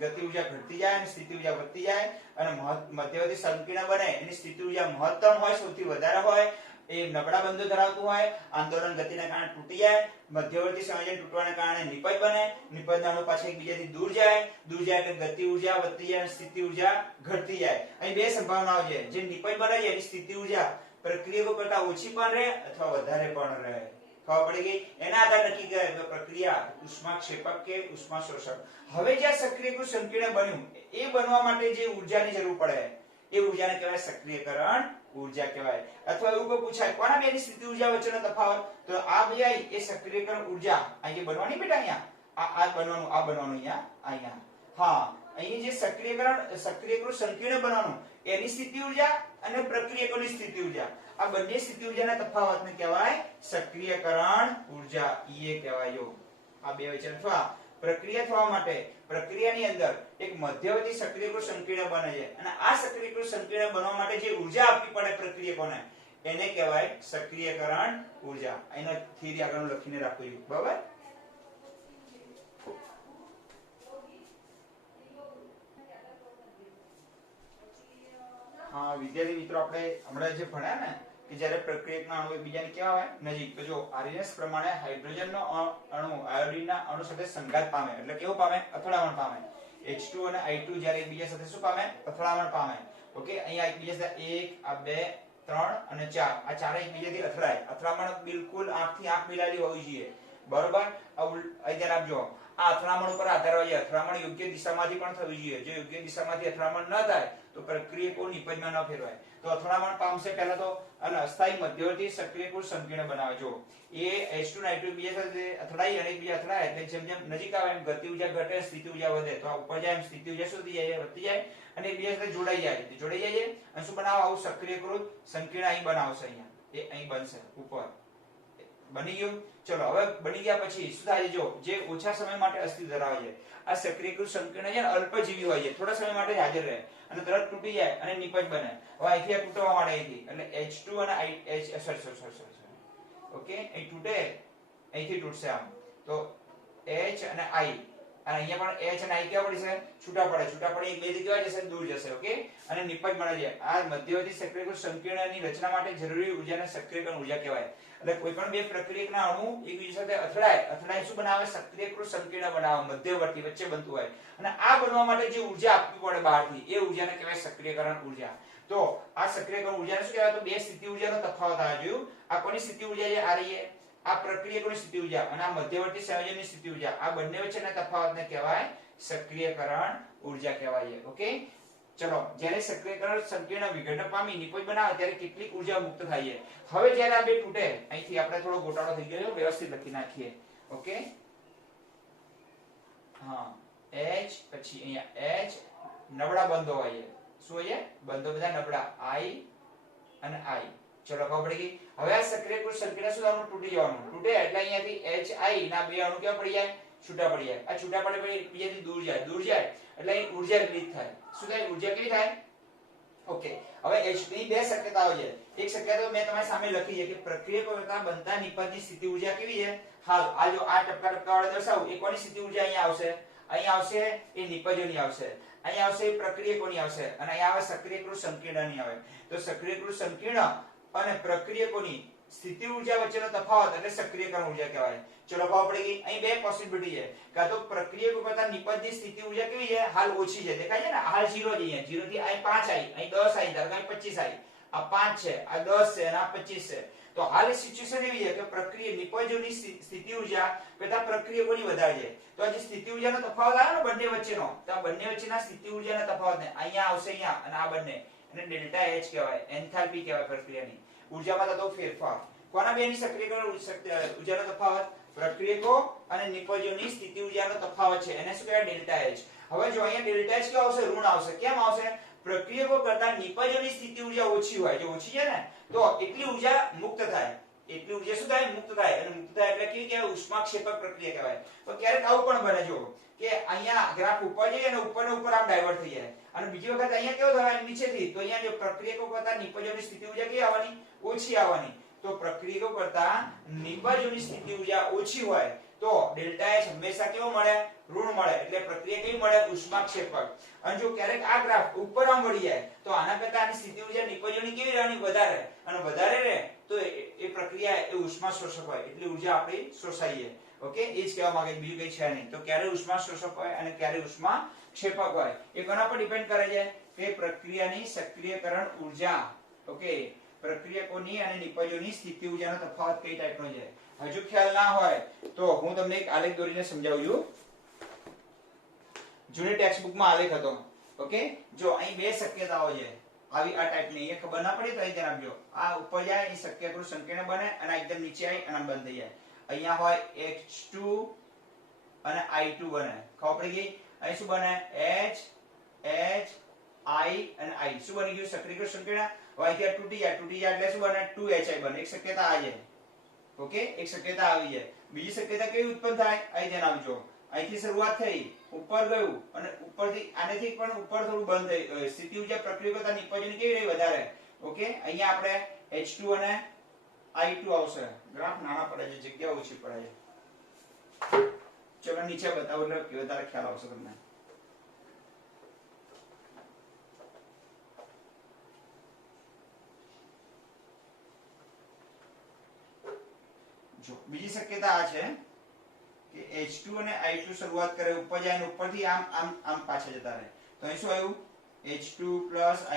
ગતિ ઉર્જા ઘટતી જાય અને સ્થિતિ ઉર્જા વધતી જાય અને મધ્યવર્તી સંકીર્ણ બને એની સ્થિતિ ઉર્જા મહત્તમ હોય, સૌથી વધારે હોય. એ નબળા બંધો ધરાવતું હોય, આંદોલન ગતિના કારણે તૂટી જાય, મધ્યવર્તી સંયોજન તૂટવાના કારણે નિપજ બને, નિપજના અણુ પાછા એકબીજાથી દૂર જાય એટલે ગતિ ઉર્જા વધતી જાય અને સ્થિતિ ઉર્જા ઘટતી જાય. અહીં બે સંભાવનાઓ છે, જે નિપજ બને છે એની સ્થિતિ ઉર્જા પ્રક્રિયકો કરતા ઓછી પણ રહે અથવા વધારે પણ રહે. ખબર પડી ગઈ? એના આધારે નક્કી કરે કે પ્રક્રિયા ઉષ્માક્ષેપક કે ઉષ્માશોષક. હવે જે સક્રિયકૃત સંકીર્ણ બન્યું એ બનવા માટે જે ઉર્જાની જરૂર પડે એ ઉર્જાને કહેવાય સક્રિયકરણ ઉર્જા કહેવાય. અથવા એવું કોઈ પૂછાય કોના બેની સ્થિતિ ઉર્જા વચ્ચેનો તફાવત, તો આ ભાઈ એ સક્રિયકરણ ઉર્જા અહીં બનવાની બેટા, અહીંયા આ બનવાનું અહીંયા. હા અહીં જે સક્રિયકૃત સંકીર્ણ બનવાનું એની સ્થિતિ ઉર્જા અને પ્રક્રિયકોની સ્થિતિ ઉર્જા, આ બંને સ્થિતિ ઉર્જાના તફાવતને કહેવાય સક્રિયકરણ ઉર્જા. એ કહેવાય. આ બે વચ્ચે અથવા પ્રક્રિયા થવા માટે પ્રક્રિયાની અંદર એક મધ્યવર્તી સક્રિયકૃત સંકીર્ણ બને છે અને આ સક્રિયકૃત સંકીર્ણ બનવા માટે જે ઉર્જા આપવી પડે પ્રક્રિયકોને એને કહેવાય સક્રિયકરણ ઉર્જા. એનો થિયરી આગળ લખીને રાખું છું. બરાબર? હા વિદ્યાર્થી મિત્રો, આપણે હમણાં જે ભણ્યા ને કે જ્યારે પ્રક્રિયકના અણુ એકબીજાને કેવા હોય નજીક, તો જો આરએનએસ પ્રમાણે હાઇડ્રોજનનો અણુ આયોડીનના અણુ સાથે સંઘાત પામે એટલે કેવું પામે, અથડામણ પામે. H2 અને I2 જ્યારે એકબીજા સાથે શું પામે, અથડામણ પામે. ઓકે અહીંયા એકબીજા સાથે 1 આ 2 3 અને 4 આ ચારે એકબીજાથી અથડાય. અથડામણ બિલકુલ આંખથી આંખ મિલાયેલી હોવી જોઈએ. બરોબર? અહીંયા આપજો આ અથડામણ ઉપર આધાર હોય છે. અથડામણ યોગ્ય દિશામાંથી પણ થવી જોઈએ. જો યોગ્ય દિશામાંથી અથડામણ ન થાય તો પ્રક્રિયકો નિપજમાં ન ફેરવાય. તો અથડામણ પામશે પહેલા તો અને અસ્થાયી મધ્યવર્તી સક્રિયકૃત સંકીર્ણ બનાવે. જો એ H2 અને I2 બીજા સાથે અથડાઈ અને બીજા અથડાય એટલે જેમ જેમ નજીક આવે એમ ગતિ ઉર્જા ઘટે, સ્થિતિ ઉર્જા વધે. તો આ ઉપર જાય એમ સ્થિતિ ઉર્જા શું થઈ જાય, વધતી જાય અને બીજા સાથે જોડાઈ જાય અને શું બનાવે, આવું સક્રિયકૃત સંકીર્ણ અહીં બનાવશે. અહીંયા એ અહીં બનશે ઉપર. બની ગયું? ચલો હવે બની ગયા પછી શું થાય? જો જે ઓછા સમય માટે અસ્તિત્વ ધરાવે છે આ સક્રિયકૃત સંકીર્ણ છે ને અલ્પજીવી હોય છે, થોડા સમય માટે હાજર રહે અને તરત તૂટી જાય અને નિપજ બને. હવે અહીંથી આ તૂટવા માંડે અહીંથી એટલે H2 અને ઓકે અહીં તૂટે, અહીંથી તૂટશે આમ તો H અને I અને અહીંયા પણ H અને I કેવા પડશે, છૂટા પડે એકબીજાથી કેવા જશે, દૂર જશે. ઓકે અને નિપજ બને છે. આ મધ્યવર્તી સક્રિયકૃત સંકીર્ણની રચના માટે જરૂરી ઉર્જાને સક્રિયકરણ ઉર્જા કહેવાય. એટલે કોઈ પણ બે પ્રક્રિયકના અણુ એકબીજા સાથે અથડાય શું બનાવે, સક્રિયકૃત સંકીર્ણ બનાવે, મધ્યવર્તી વચ્ચે બનતું હોય. અને આ બનવા માટે જે ઉર્જા આપવી પડે બહારથી એ ઉર્જાને કહેવાય સક્રિયકરણ ઉર્જા. તો આ સક્રિયકરણ ઉર્જાને શું કહેવાય, તો બે સ્થિતિ ઉર્જાનો તફાવત આવે. જોયું? આ કોની સ્થિતિ ઉર્જા છે, આ રહી આ પ્રક્રિયકોની સ્થિતિ ઉર્જા અને આ મધ્યવર્તી સંયોજનની સ્થિતિ ઉર્જા. આ બંને વચ્ચેના તફાવતને કહેવાય સક્રિયકરણ ઉર્જા કહેવાય. ઓકે ચલો જ્યારે સક્રિયકરણ સંકીર્ણ વિઘટન પામી નિપજ બનાવે ત્યારે કેટલીક ઉર્જા મુક્ત થાય છે. હવે જ્યારે આ બે તૂટે, અહીંથી આપણે થોડો ગોટાળો થઈ ગયો, વ્યવસ્થિત લખી નાખીએ. ઓકે હા H પછી અહીંયા H નબળા બંધો હોય છે. શું હોય છે? બંધો બધા નબળા, I અને I. ચલો ખબર પડી ગઈ? હવે આ સક્રિયકૃત સંકીર્ણ શું થવાનું, તૂટી જવાનું. તૂટે એટલે અહીંયાથી HI ના બે અણુ કેવા પડી જાય, છૂટા પડી જાય. આ છૂટા પડે પછી બીજાથી દૂર જાય એટલે અહીં ઉર્જા રિલીઝ થાય. શું થાય? ઉર્જા કેવી થાય? ઓકે હવે H ની બે શક્યતાઓ છે. એક શક્યતા મેં તમારી સામે લખી છે કે પ્રક્રિયકો કરતા બનતા નિપજની સ્થિતિ ઉર્જા કેવી છે. હાલ આ જો આ ટપકા વાળા દર્શાવું, એ કોની સ્થિતિ ઉર્જા અહીંયા આવશે, અહીંયા આવશે એ નિપજોની આવશે, અહીંયા આવશે એ પ્રક્રિયકોની આવશે અને અહીંયા આવે સક્રિયકૃત સંકીર્ણની આવે. તો સક્રિયકૃત સંકીર્ણ અને પ્રક્રિયકોની સ્થિતિ ઉર્જા વચ્ચેનો તફાવત એટલે સક્રિયકરણ ઉર્જા કહેવાય. ચલો ખબર પડી ગઈ. અહીં બે પોસિબિલિટી છે. કાં તો પ્રક્રિયકો કરતા નિપજની સ્થિતિ ઉર્જા કેવી છે? હાલ ઓછી છે. દેખાય છે ને? હાલ 0 છે. અહીંયા 0 થી અહીં 5 આવી, અહીં 10 આવી, ધારો કે અહીં 25 આવી. આ 5 છે, આ 10 છે અને આ 25 છે. તો હાલ સિચ્યુએશન એવી છે કે પ્રક્રિયા નિપજોની સ્થિતિ ઉર્જા કરતા પ્રક્રિયકોની વધારે છે. તો આ જે સ્થિતિ ઉર્જાનો તફાવત આવે ને બંને વચ્ચેનો, તો આ બંને વચ્ચેના સ્થિતિ ઉર્જાના તફાવતને અહીંયા આવશે, અહીંયા, અને આ બંને એને ડેલ્ટા H કહેવાય, એન્થાલ્પી કહેવાય પ્રક્રિયાની ઉર્જામાં થતો ફેરફાર. કોના બેની સક્રિયકરણ ઉર્જાનો તફાવત? પ્રક્રિયકો અને નિપજોની સ્થિતિ ઉર્જાનો તફાવત છે, એને શું કહેવાય? Delta H. હવે જો અહીંયા ડેલ્ટા H કેવો આવશે? ઋણ આવશે. કેમ આવશે? પ્રક્રિયકો કરતા નિપજોની સ્થિતિ ઉર્જા ઓછી હોય. જો ઓછી છે ને, તો એટલી ઉર્જા મુક્ત થાય. એટલી ઉર્જા શું થાય? મુક્ત થાય. અને મુક્ત થાય એટલે કેવી કહેવાય? ઉષ્માક્ષેપક પ્રક્રિયા કહેવાય. તો ક્યારેક આવું પણ બને, જો કે અહીંયા ગ્રાફ ઉપર જઈએ અને ઉપર ને ઉપર આમ ડાયવર્ટ થઈ જાય, અને બીજી વખત અહીંયા કેવું થવાય? નીચેથી. તો અહીંયા જો પ્રક્રિયકો કરતા નિપજોની સ્થિતિ ઉર્જા કેવી આવવાની? ઓછી આવવાની. તો પ્રક્રિયકો કરતા નિપજોની સ્થિતિ ઉર્જા ઓછી હોય તો ડેલ્ટા H હંમેશા કેવો મળે? ઋણ મળે. એટલે પ્રક્રિયા કેવી મળે? ઉષ્માક્ષેપક. અને જો ક્યારેક આ ગ્રાફ ઉપર આમ વળી જાય તો આના કરતા આની સ્થિતિ ઉર્જા નિપજોની કેવી રહેવાની? વધારે. અને વધારે રહે તો એ પ્રક્રિયા એ ઉષ્મા શોષક હોય, એટલી ઉર્જા આપણી શોષાઈએ. ઓકે, એ જ કહેવા માંગે, બીજું કઈ છે નહીં. તો ક્યારે ઉષ્મા શોષક હોય અને ક્યારે ઉષ્મા ક્ષેપક હોય એ કોના પર ડિપેન્ડ કરે છે? કે પ્રક્રિયાની સક્રિયકરણ ઉર્જા. ઓકે, પ્રક્રિયકોની અને નિપજોની સ્થિતિ ઉર્જાનો તફાવત કઈ ટાઈપનો છે? હજુ ખ્યાલ ના હોય તો હું તમને એક આલેખ દોરીને સમજાવું છું. જૂની ટેક્સ્ટ બુકમાં આલેખ હતો. ઓકે, જો અહીં બે શક્યતાઓ છે આવી આ ટાઈપની. એ ખબર ના પડી તો અહીં ધ્યાન આપજો. આ ઉપર જાય એ શક્યકૃત સંકીર્ણ બને અને એકદમ નીચે આવી અને બંધ થઈ જાય. અહીંયા હોય H2 અને I2 બને. ખબર પડી ગઈ? અહીં શું બને? H I અને I. શું બની ગયું? સક્રિયકૃત સંકીર્ણ. હવે અહીંથી તૂટી જાય એટલે શું બને? 2HI બને. એક શક્યતા આ છે. ઓકે, એક શક્યતા આવી છે. બીજી શક્યતા કેવી ઉત્પન્ન થાય? અહીં ધ્યાન આપજો. અહીંથી શરૂઆત થઈ, ઉપર ગયું અને ઉપરથી આનેથી પણ ઉપર થોડું બંધ થઈ. સ્થિતિ ઉર્જા પ્રક્રિયા કરતા નિપજોની કેવી રહી? વધારે. ઓકે, અહીંયા આપણે H2 અને I2 આવશે. ગ્રાફ નાના પડે છે, જગ્યા ઓછી પડે છે. ચલો નીચે બતાવો એટલે વધારે ખ્યાલ આવશે તમને. જો બીજી શક્યતા આ છે કે H2 અને I2 શરૂઆત કરે, ઉપર જાય અને ઉપરથી આમ આમ આમ પાછા જતા રહે. તો અહીં શું આવ્યું? H2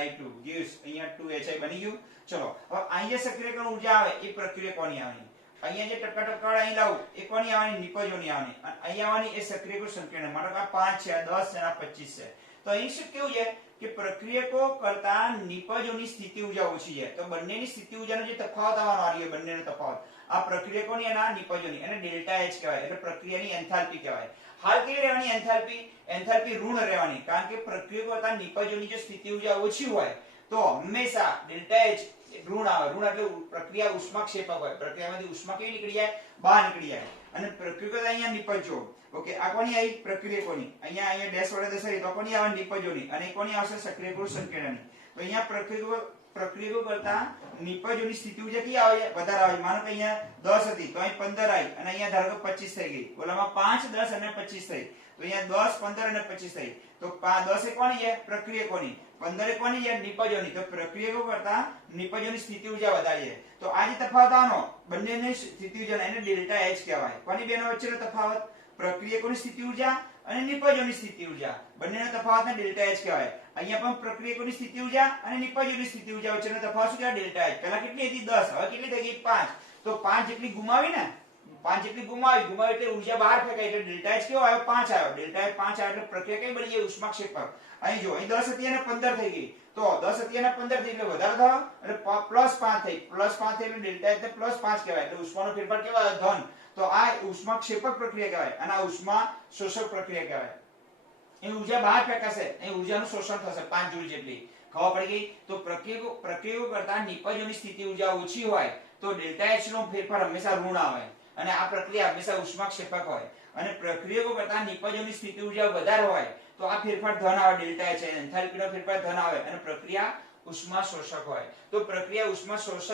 I2 gives અહીંયા 2HI બની ગયું. ચલો હવે અહીંયા સક્રિયકરણ ઉર્જા આવે એ પ્રક્રિયકોની આવવાની. અહીંયા જે ટકા અહીં લાવું એ કોની આવવાની? નિપજોની આવવાની. અને અહીંયા આવવાની એ સક્રિયકૃત સંકીર્ણ. માનો કે આ 5 છે, આ 10 છે, આ 25 છે. તો અહીં શું કેવું છે કે પ્રક્રિયકો કરતા નિપજોની સ્થિતિ ઉર્જા ઓછી છે. તો બંનેની સ્થિતિ ઉર્જાનો જે તફાવત આવવાનો આ રહ્યો, બંનેનો તફાવત આ પ્રક્રિયકોની અને આ નિપજોની, અને ડેલ્ટા H કહેવાય. એટલે પ્રક્રિયાની એન્થાલ્પી કહેવાય. હાલ કેવી રહેવાની એન્થાલ્પી? એન્થાલ્પી ઋણ રહેવાની. કારણ કે પ્રક્રિયકો કરતા નિપજોની જો સ્થિતિ ઉર્જા ઓછી હોય તો હંમેશા ડેલ્ટા H ઋણ આવે. ઋણ એટલે પ્રક્રિયા ઉષ્માક્ષેપક હોય. પ્રક્રિયામાંથી ઉષ્મા કેવી નીકળી જાય? બહાર નીકળી જાય. અને પ્રક્રિયકો અહીંયા નિપજો. ઓકે, આ કોની આવી? પ્રક્રિયકોની. અહીંયા ડેશ વડે દર્શાવી તો કોની આવે? નિપજોની. અને કોની આવશે? સક્રિયકૃત સંકીર્ણની. તો અહીંયા પ્રક્રિયકો કરતા નિપજોની સ્થિતિ ઉર્જા કેવી આવે? વધારે આવે. માનો કે અહીંયા 10 હતી તો અહીં 15 આવી, અને અહીંયા ધારો કે 25 થઈ ગઈ. ઓલામાં 5, 10 અને 25 થઈ. તો અહીંયા 10, 15 અને 25 થઈ. તો 10 એ કોની છે? પ્રક્રિયકોની. 15 એ કોની છે? નિપજોની. તો પ્રક્રિયકો કરતા નિપજોની સ્થિતિ ઉર્જા વધારે છે. તો આ જે તફાવત આનો બંનેની સ્થિતિ ઉર્જા એને ડેલ્ટા H કહેવાય. કોની બેનો વચ્ચેનો તફાવત? પ્રક્રિયકોની સ્થિતિ ઉર્જા અને નિપજોની સ્થિતિ ઉર્જા, બંનેનો તફાવતને ડેલ્ટા H કહેવાય. અહીંયા પણ પ્રક્રિયકોની સ્થિતિ ઉર્જા અને નિપજોની સ્થિતિ ઉર્જા વચ્ચેનો તફાવત શું કહેવાય? Delta H. પહેલા કેટલી હતી? 10. હવે કેટલી થઈ ગઈ? 5. તો 5 જેટલી ગુમાવી ને, 5 જેટલી ગુમાવી એટલે ઉર્જા બહાર ફેંકાઈ. એટલે ડેલ્ટા H કેવો આવ્યો? 5 આવ્યો. ડેલ્ટા H 5 આવ્યો એટલે પ્રક્રિયા કઈ બની ગઈ? ઉષ્માક્ષેપક. અહીં જો અહીં 10 હતી અને 15 થઈ ગઈ. તો 10 હતી અને 15 થઈ એટલે વધારે થયો એટલે +5 થઈ. +5 થઈ એટલે ડેલ્ટા H ને +5 કહેવાય. એટલે ઉષ્માનો ફેરફાર કેવો? ધન. તો આ ઉષ્માક્ષેપક પ્રક્રિયા કહેવાય અને આ ઉષ્મા શોષક પ્રક્રિયા કહેવાય. એ ઉર્જા બહાર ફેંકાશે, એ ઉર્જાનું શોષણ થશે 5 જૂલ જેટલી. ખબર પડી ગઈ? તો પ્રક્રિયકો કરતા નિપજોની સ્થિતિ ઉર્જા ઓછી હોય તો ડેલ્ટા H નો ફેરફાર હંમેશા ઋણ આવે અને આ પ્રક્રિયા હંમેશા ઉષ્માક્ષેપક હોય. અને પ્રક્રિયકો કરતા નિપજોની સ્થિતિ ઉર્જા વધારે હોય તો આ ફેરફાર ધન આવે. ડેલ્ટા H એન્થાલ્પીનો ફેરફાર ધન આવે અને પ્રક્રિયા ઉષ્મા શોષક હોય. તો પ્રક્રિયા ઉષ્મા શોષક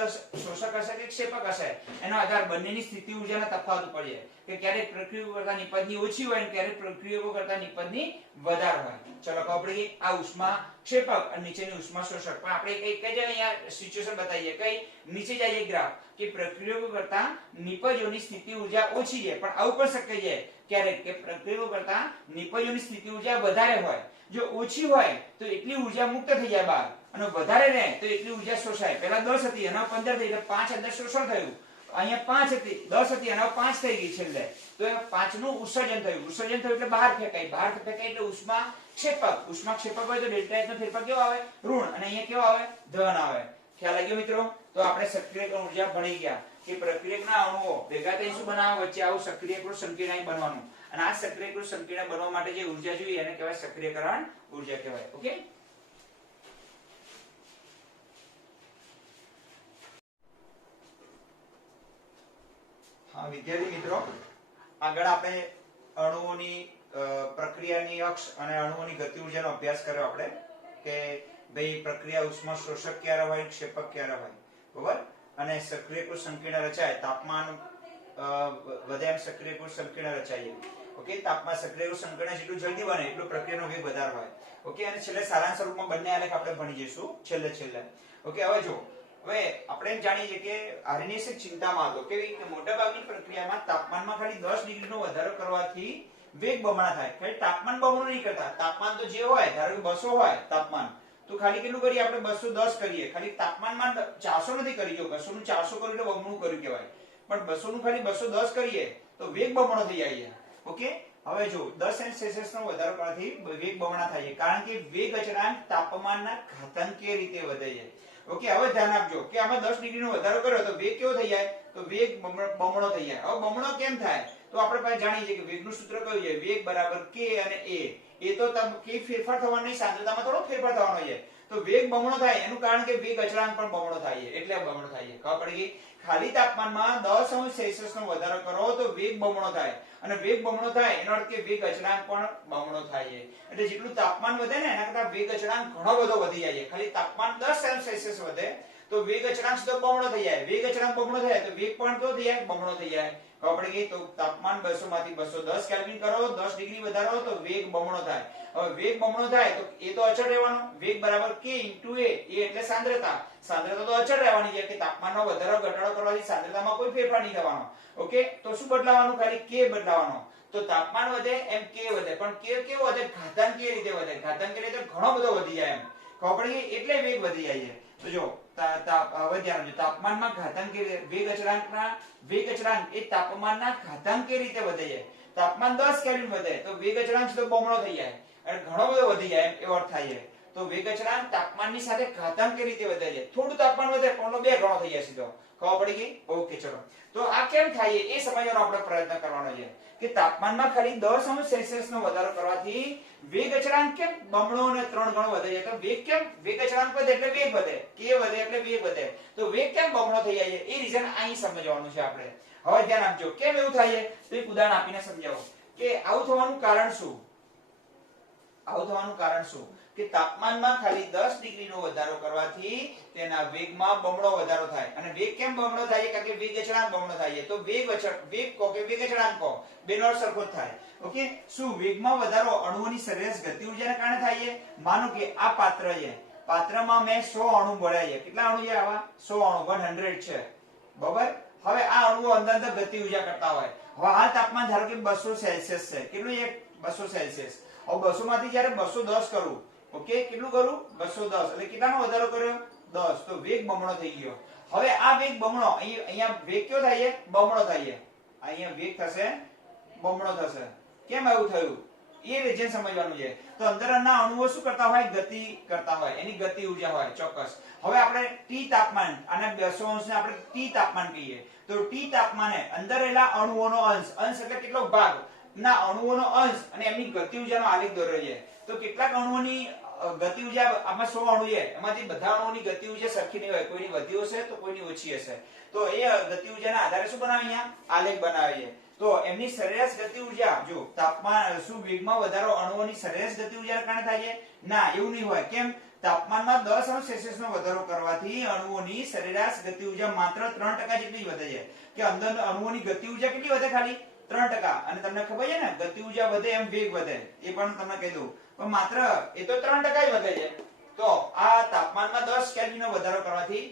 હશે કે ક્ષેપક હશે એનો આધાર બંનેની સ્થિતિ ઊર્જાના તફાવત ઉપર છે કે ક્યારેક પ્રક્રિયકો કરતા નિપજની ઓછી હોય અને ક્યારેક પ્રક્રિયકો કરતા નિપજની વધારે હોય. ચલો ખબર પડી ગઈ. આ ઉષ્મા ક્ષેપક અને નીચેની ઉષ્મા શોષક. પણ આપણે કઈ કઈ અહીંયા સિચ્યુએશન બતાવીએ કઈ નીચે જાય ગ્રાફ કે પ્રક્રિયકો કરતા નિપજોની સ્થિતિ ઊર્જા ઓછી છે પણ આવું પણ શક્ય છે ક્યારેક કે પ્રક્રિયકો કરતા નિપજોની સ્થિતિ ઊર્જા વધારે હોય. જો ઓછી હોય તો એટલી ઊર્જા મુક્ત થઈ જાય બહાર અને વધારે રહે તો એટલી ઊર્જા શોષાય. પહેલા 10 હતી અને 15 થઈ એટલે 5 અંદર શોષણ થયું. અહીંયા 5 હતી 10 હતી અને 5 થઈ ગઈ છેલ્લે તો 5 નું ઉત્સર્જન થયું. ઉત્સર્જન થયું એટલે બહાર ફેંકાય. બહાર ફેંકાય એટલે ઉષ્મા ક્ષેપક. ઉષ્મા ક્ષેપક હોય તો ડેલ્ટા એચ નો ફેરફાર કેવો આવે? ઋણ. અને અહીંયા કેવો આવે? ધન આવે. ખ્યાલ આવી ગયો મિત્રો? તો આપણે સક્રિયકરણ ઊર્જા ભણી ગયા કે પ્રક્રિયકના અણુઓ ભેગા થઈને શું બનાવવા વચ્ચે આવું સક્રિયકૃત સંકીર્ણ બનવાનું. અને આ સક્રિયકૃત સંકીર્ણ બનવા માટે જે ઊર્જા જોઈએ એને કહેવાય સક્રિયકરણ ઊર્જા કહેવાય. ઓકે. હા વિદ્યાર્થી મિત્રો, આગળ આપણે અણુઓની પ્રક્રિયાની અક્ષ અને અણુઓની ગતિ ઊર્જાનો અભ્યાસ કર્યો આપણે કે ભાઈ પ્રક્રિયા ઉષ્મા શોષક ક્યારે હોય ક્ષેપક ક્યારે હોય. બરાબર. અને સક્રિયકૃત સંકીર્ણ રચાય તાપમાન વધે એમ સક્રિયકૃત સંકીર્ણ રચાય. ઓકે. તાપમાન સક્રિયકૃત સંકીર્ણ જેટલું જલ્દી બને એટલું પ્રક્રિયાનો વેગ વધારે હોય. ઓકે. અને છેલ્લે સારાંશ સ્વરૂપમાં બંને આલેખ આપણે ભણી જઈશું છેલ્લે. ઓકે. હવે જો હવે આપણે એમ જાણીએ છીએ કે આર્યનિયસ ચિંતામાં હતો કેવી કે મોટાભાગની પ્રક્રિયામાં તાપમાનમાં ખાલી 10 ડિગ્રીનો વધારો કરવાથી વેગ બમણા થાય. ખાલી તાપમાન બમણું નહીં કરતા. તાપમાન તો જે હોય ધારો કે 200 હોય તાપમાન તો ખાલી કેટલું કરીએ આપણે 210 કરીએ. ખાલી તાપમાનમાં 400 નથી કરી. જો 200 નું 400 કર્યું એટલે બમણું કર્યું કહેવાય. પણ 200 નું ખાલી 210 કરીએ તો વેગ બમણો થઈ જાય. ઓકે. હવે જો 10 સેલ્સિયસ નો વધારો કરવાથી વેગ બમણા થાય છે કારણ કે વેગ અચળાંક તાપમાનના ઘાતાંકીય રીતે વધે છે. ઓકે. હવે ધ્યાન આપજો કે આમાં 10 ડિગ્રીનો વધારો કર્યો તો વેગ કેવો થઈ જાય? તો વેગ બમણો થઈ જાય. હવે બમણો કેમ થાય? તો આપણે પાસે જાણીએ છીએ કે વેગનું સૂત્ર કયું છે? વેગ બરાબર k અને a. એ તો કે ફેરફાર થવાનો નહીં, સાંદ્રતામાં થોડો ફેરફાર થવાનો છે. તો વેગ બમણો થાય એનું કારણ કે વેગ અચળાંક પણ બમણો થાય છે એટલે બમણો થાય છે. ખબર પડી ગઈ? ખાલી તાપમાનમાં 10 સેલ્સિયસ નો વધારો કરો તો વેગ બમણો થાય અને વેગ બમણો થાય એનો અર્થ કે વેગ અચળાંક પણ બમણો થાય છે. એટલે જેટલું તાપમાન વધે ને એના કરતા વેગ અચળાંક ઘણો બધો વધી જાય છે. ખાલી તાપમાન 10 સેલ્સિયસ વધે તો વેગ અચળાંક સીધો બમણો થઈ જાય. વેગ અચળાંક બમણો થાય તો વેગ પણ તો થઈ જાય બમણો થઈ જાય. ખબર પડી ગઈ? તો તાપમાન 200 માંથી 210 કેલ્વિન કરો 10 ડિગ્રી વધારો તો વેગ બમણો થાય. હવે વેગ બમણો થાય તો એ તો અચળ રહેવાનો. વેગ બરાબર k * a. a એટલે સાંદ્રતા. સાંદ્રતા તો અચળ રહેવાની છે કે તાપમાનનો વધારો ઘટાડો કરવાથી સાંદ્રતામાં કોઈ ફેરફાર નહીં થવાનો. ઓકે. તો શું બદલાવાનું? ખાલી k બદલાવાનો. તો તાપમાન વધે એમ k વધે પણ k કેવો વધે? ઘાતાંકીય રીતે વધે. ઘાતાંકીય રીતે ઘણો બધો વધી જાય એમ. ખબર પડી ગઈ? એટલે વેગ વધી જાય છે. તો જો હવે ધ્યાન આપજો. તાપમાનમાં ઘાતાંકીય વેગ અચળાંક એ તાપમાનના ઘાતાંકીય રીતે વધે છે. તાપમાન 10 કેલ્વિન વધે તો વેગ અચળાંક સીધો બમણો થઈ જાય અને ઘણો બધો વધી જાય એમ એવો અર્થ થાય છે. તો વેગ અચળાંક તાપમાનની સાથે ઘાતાંકીય રીતે વધે છે. થોડું તાપમાન વધે પણ 2 ગણો થઈ જાય સીધો. ખબર પડી ગઈ? ઓકે. ચલો. તો આ કેમ થાય એ સમજવાનો આપણે પ્રયત્ન કરવાનો છે કે તાપમાનમાં ખાલી 10 સેલ્સિયસ નો વધારો કરવાથી વેગ અચળાંક કેમ બમણો અને 3 ગણો વધે છે? તો વેગ કેમ? વેગ અચળાંક વધે એટલે વેગ વધે. k વધે એટલે વેગ વધે. તો વેગ કેમ બમણો થઈ જાય એ રીઝન અહીં સમજવાનું છે આપણે. હવે ધ્યાન આપજો કેમ એવું થાય છે તો એક ઉદાહરણ આપીને સમજાવો કે આવું થવાનું કારણ શું? આવું થવાનું કારણ શું? કે તાપમાનમાં ખાલી 10 ડિગ્રીનો વધારો કરવાથી તેના વેગમાં બમણો વધારો થાય. અને વેગ કેમ બમણો થાય? કારણ કે વેગ અચળાંક બમણો થાય. તો વેગ કહો કે વેગ અચળાંક કહો બેનો અર્થ સરખો થાય. ઓકે. શું વેગમાં વધારો અણુઓની સરેરાશ ગતિ ઊર્જાને કારણે થાય છે? માનો કે આ પાત્ર છે. પાત્રમાં મેં 100 અણુ ભર્યા છે. કેટલા અણુ છે આવા? 100 અણુ 100 છે. બરાબર. હવે આ અણુઓ અંદર ગતિ ઊર્જા કરતા હોય. હવે હાલ તાપમાન ધારો કે 200 સેલ્સિયસ છે. કેટલું છે? 200 સેલ્સિયસ. હવે 200 માંથી જ્યારે 210 કરું. ઓકે. કેટલું કરું? 210. એટલે કેટલાનો વધારો કર્યો? 10. તો વેગ બમણો થઈ ગયો. હવે આ વેગ બમણો અહીંયા વેગ કેવો થાય છે? બમણો થાય છે. અહીંયા વેગ થશે બમણો થશે. કેમ એવું થયું એ રીઝન સમજવાનું છે. તો અંદરના અણુઓ શું કરતા હોય? ગતિ કરતા હોય. એની ગતિ ઊર્જા હોય ચોક્કસ. હવે આપણે T તાપમાન અને 200 ને આપણે T તાપમાન કહીએ. તો T તાપમાને અંદર રહેલા અણુઓનો અંશ એટલે કેટલો ભાગ ના અણુઓનો અંશ અને એમની ગતિ ઊર્જાનો આલેખ દોર્યો છે. તો કેટલાક અણુઓની ગતિ ઊર્જા આમાં 100 અણુ છે એમાંથી બધા અણુઓની ગતિ ઊર્જા સરખી નહીં હોય. કોઈની વધી હશે તો કોઈની ઓછી હશે. તો એ ગતિ ઊર્જાના આધારે શું બનાવે? અહીંયા આલેખ બનાવે છે. તો એમની સરેરાશ ગતિ ઊર્જા જો તાપમાન શું વેગમાં વધારો અણુઓની સરેરાશ ગતિ ઊર્જાના કારણે થાય છે? ના એવું નહીં હોય. કેમ? તાપમાનમાં 10 અંશ સેલ્સિયસનો વધારો કરવાથી અણુઓની સરેરાશ ગતિ ઉર્જા માત્ર 3% જેટલી વધે છે કે અંદર અણુઓની ગતિ ઉર્જા કેટલી વધે ખાલી 3%. અને તમને ખબર છે ને ગતિ ઉર્જા વધે એમ વેગ વધે એ પણ તમને કહી દઉં પણ માત્ર એ તો 3% જ વધે છે. તો આ તાપમાનમાં 10 કેલ્વિનનો વધારો કરવાથી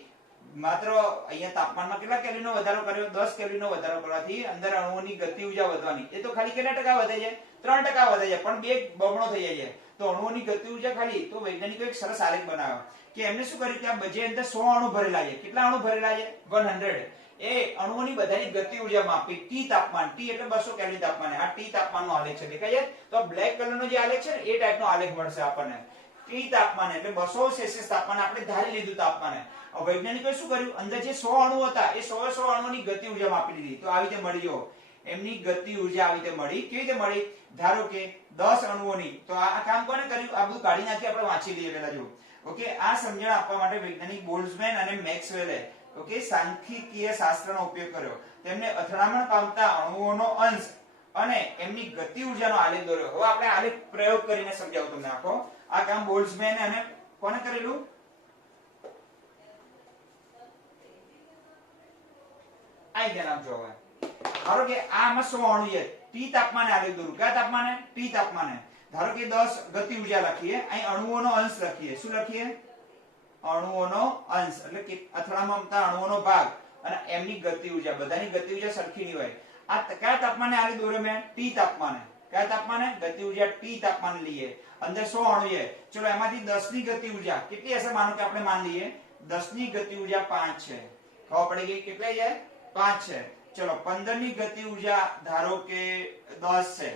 માત્ર અહીંયા તાપમાનમાં કેટલા કેલ્વિનનો વધારો કર્યો 10 કેલ્વિનનો વધારો કરવાથી અંદર અણુઓની ગતિ ઉર્જા વધવાની એ તો ખાલી કેટલા ટકા વધે છે 3% વધે છે પણ બે બમણો થઈ જાય છે. તો અણુઓની ગતિ ઉર્જા ખાલી તો વૈજ્ઞાનિકો એક સરસ આલેખ બનાવ્યો કે એમને શું કર્યું કે આ બજે અંદર 100 અણુ ભરેલા છે. કેટલા અણુ ભરેલા છે 100. એ અણુઓની બધાની ગતિ ઉર્જા માપી T તાપમાન T એટલે 200 કેલ્વિન તાપમાને. આ T તાપમાનનો આલેખ છે દેખાય છે. તો બ્લેક કલરનો જે આલેખ છે ને એ ટાઈપનો આલેખ મળશે આપણને. T તાપમાન એટલે 200 સેલ્સિયસ તાપમાન આપણે ધારી લીધું તાપમાને. વૈજ્ઞાનિકોએ શું કર્યું અંદર જે 100 અણુ હતા એ 100 અણુઓની ગતિ ઉર્જા માપી લીધી. તો આવી રીતે મળી જો એમની ગતિ ઉર્જા આવી રીતે મળી. કેવી રીતે મળી ધારો કે 10 અણુઓની. તો આ કામ કોને કર્યું આ બધું કાઢી નાખી આપણે વાંચી લઈએ પહેલા જો. ઓકે આ સમજણ આપવા માટે વૈજ્ઞાનિક બોલ્ટ્ઝમેન અને મેક્સવેલે ઓકે સાંખ્યિકીય શાસ્ત્રનો ઉપયોગ કર્યો. તેમને અથડામણ પામતા અણુઓનો અંશ અને એમની ગતિ ઉર્જાનો આલેખ દોર્યો. હવે આપણે આલેખ પ્રયોગ કરીને સમજાવું તમને આખો. આ કામ બોલ્ટ્ઝમેન અને કોને કરેલું આ ધ્યાન આપજો. હવે ધારો કે આમાં 100 અણુ છે T તાપમાને આલેખ દોરું. કયા તાપમાને T તાપમાને. ધારો કે 10 ગતિ ઉર્જા લખીએ અહીં અણુઓનો અંશ લખીએ. શું લખીએ અણુઓનો અંશ એટલે કે અથડામણતા અણુઓનો ભાગ અને એમની ગતિ ઉર્જા. બધાની ગતિ ઉર્જા સરખી નહીં હોય. આ કયા તાપમાને આલેખ દોર્યો મેં T તાપમાને. કયા તાપમાને ગતિ ઉર્જા T તાપમાને લઈએ. અંદર 100 અણુ છે ચલો એમાંથી 10 ની ગતિ ઉર્જા કેટલી હશે માનો કે આપણે માન લઈએ 10 ની ગતિ ઉર્જા 5 છે. ખબર પડી ગઈ કેટલી છે 5 છે. ચલો 15 ની ગતિ ઉર્જા ધારો કે 10 છે.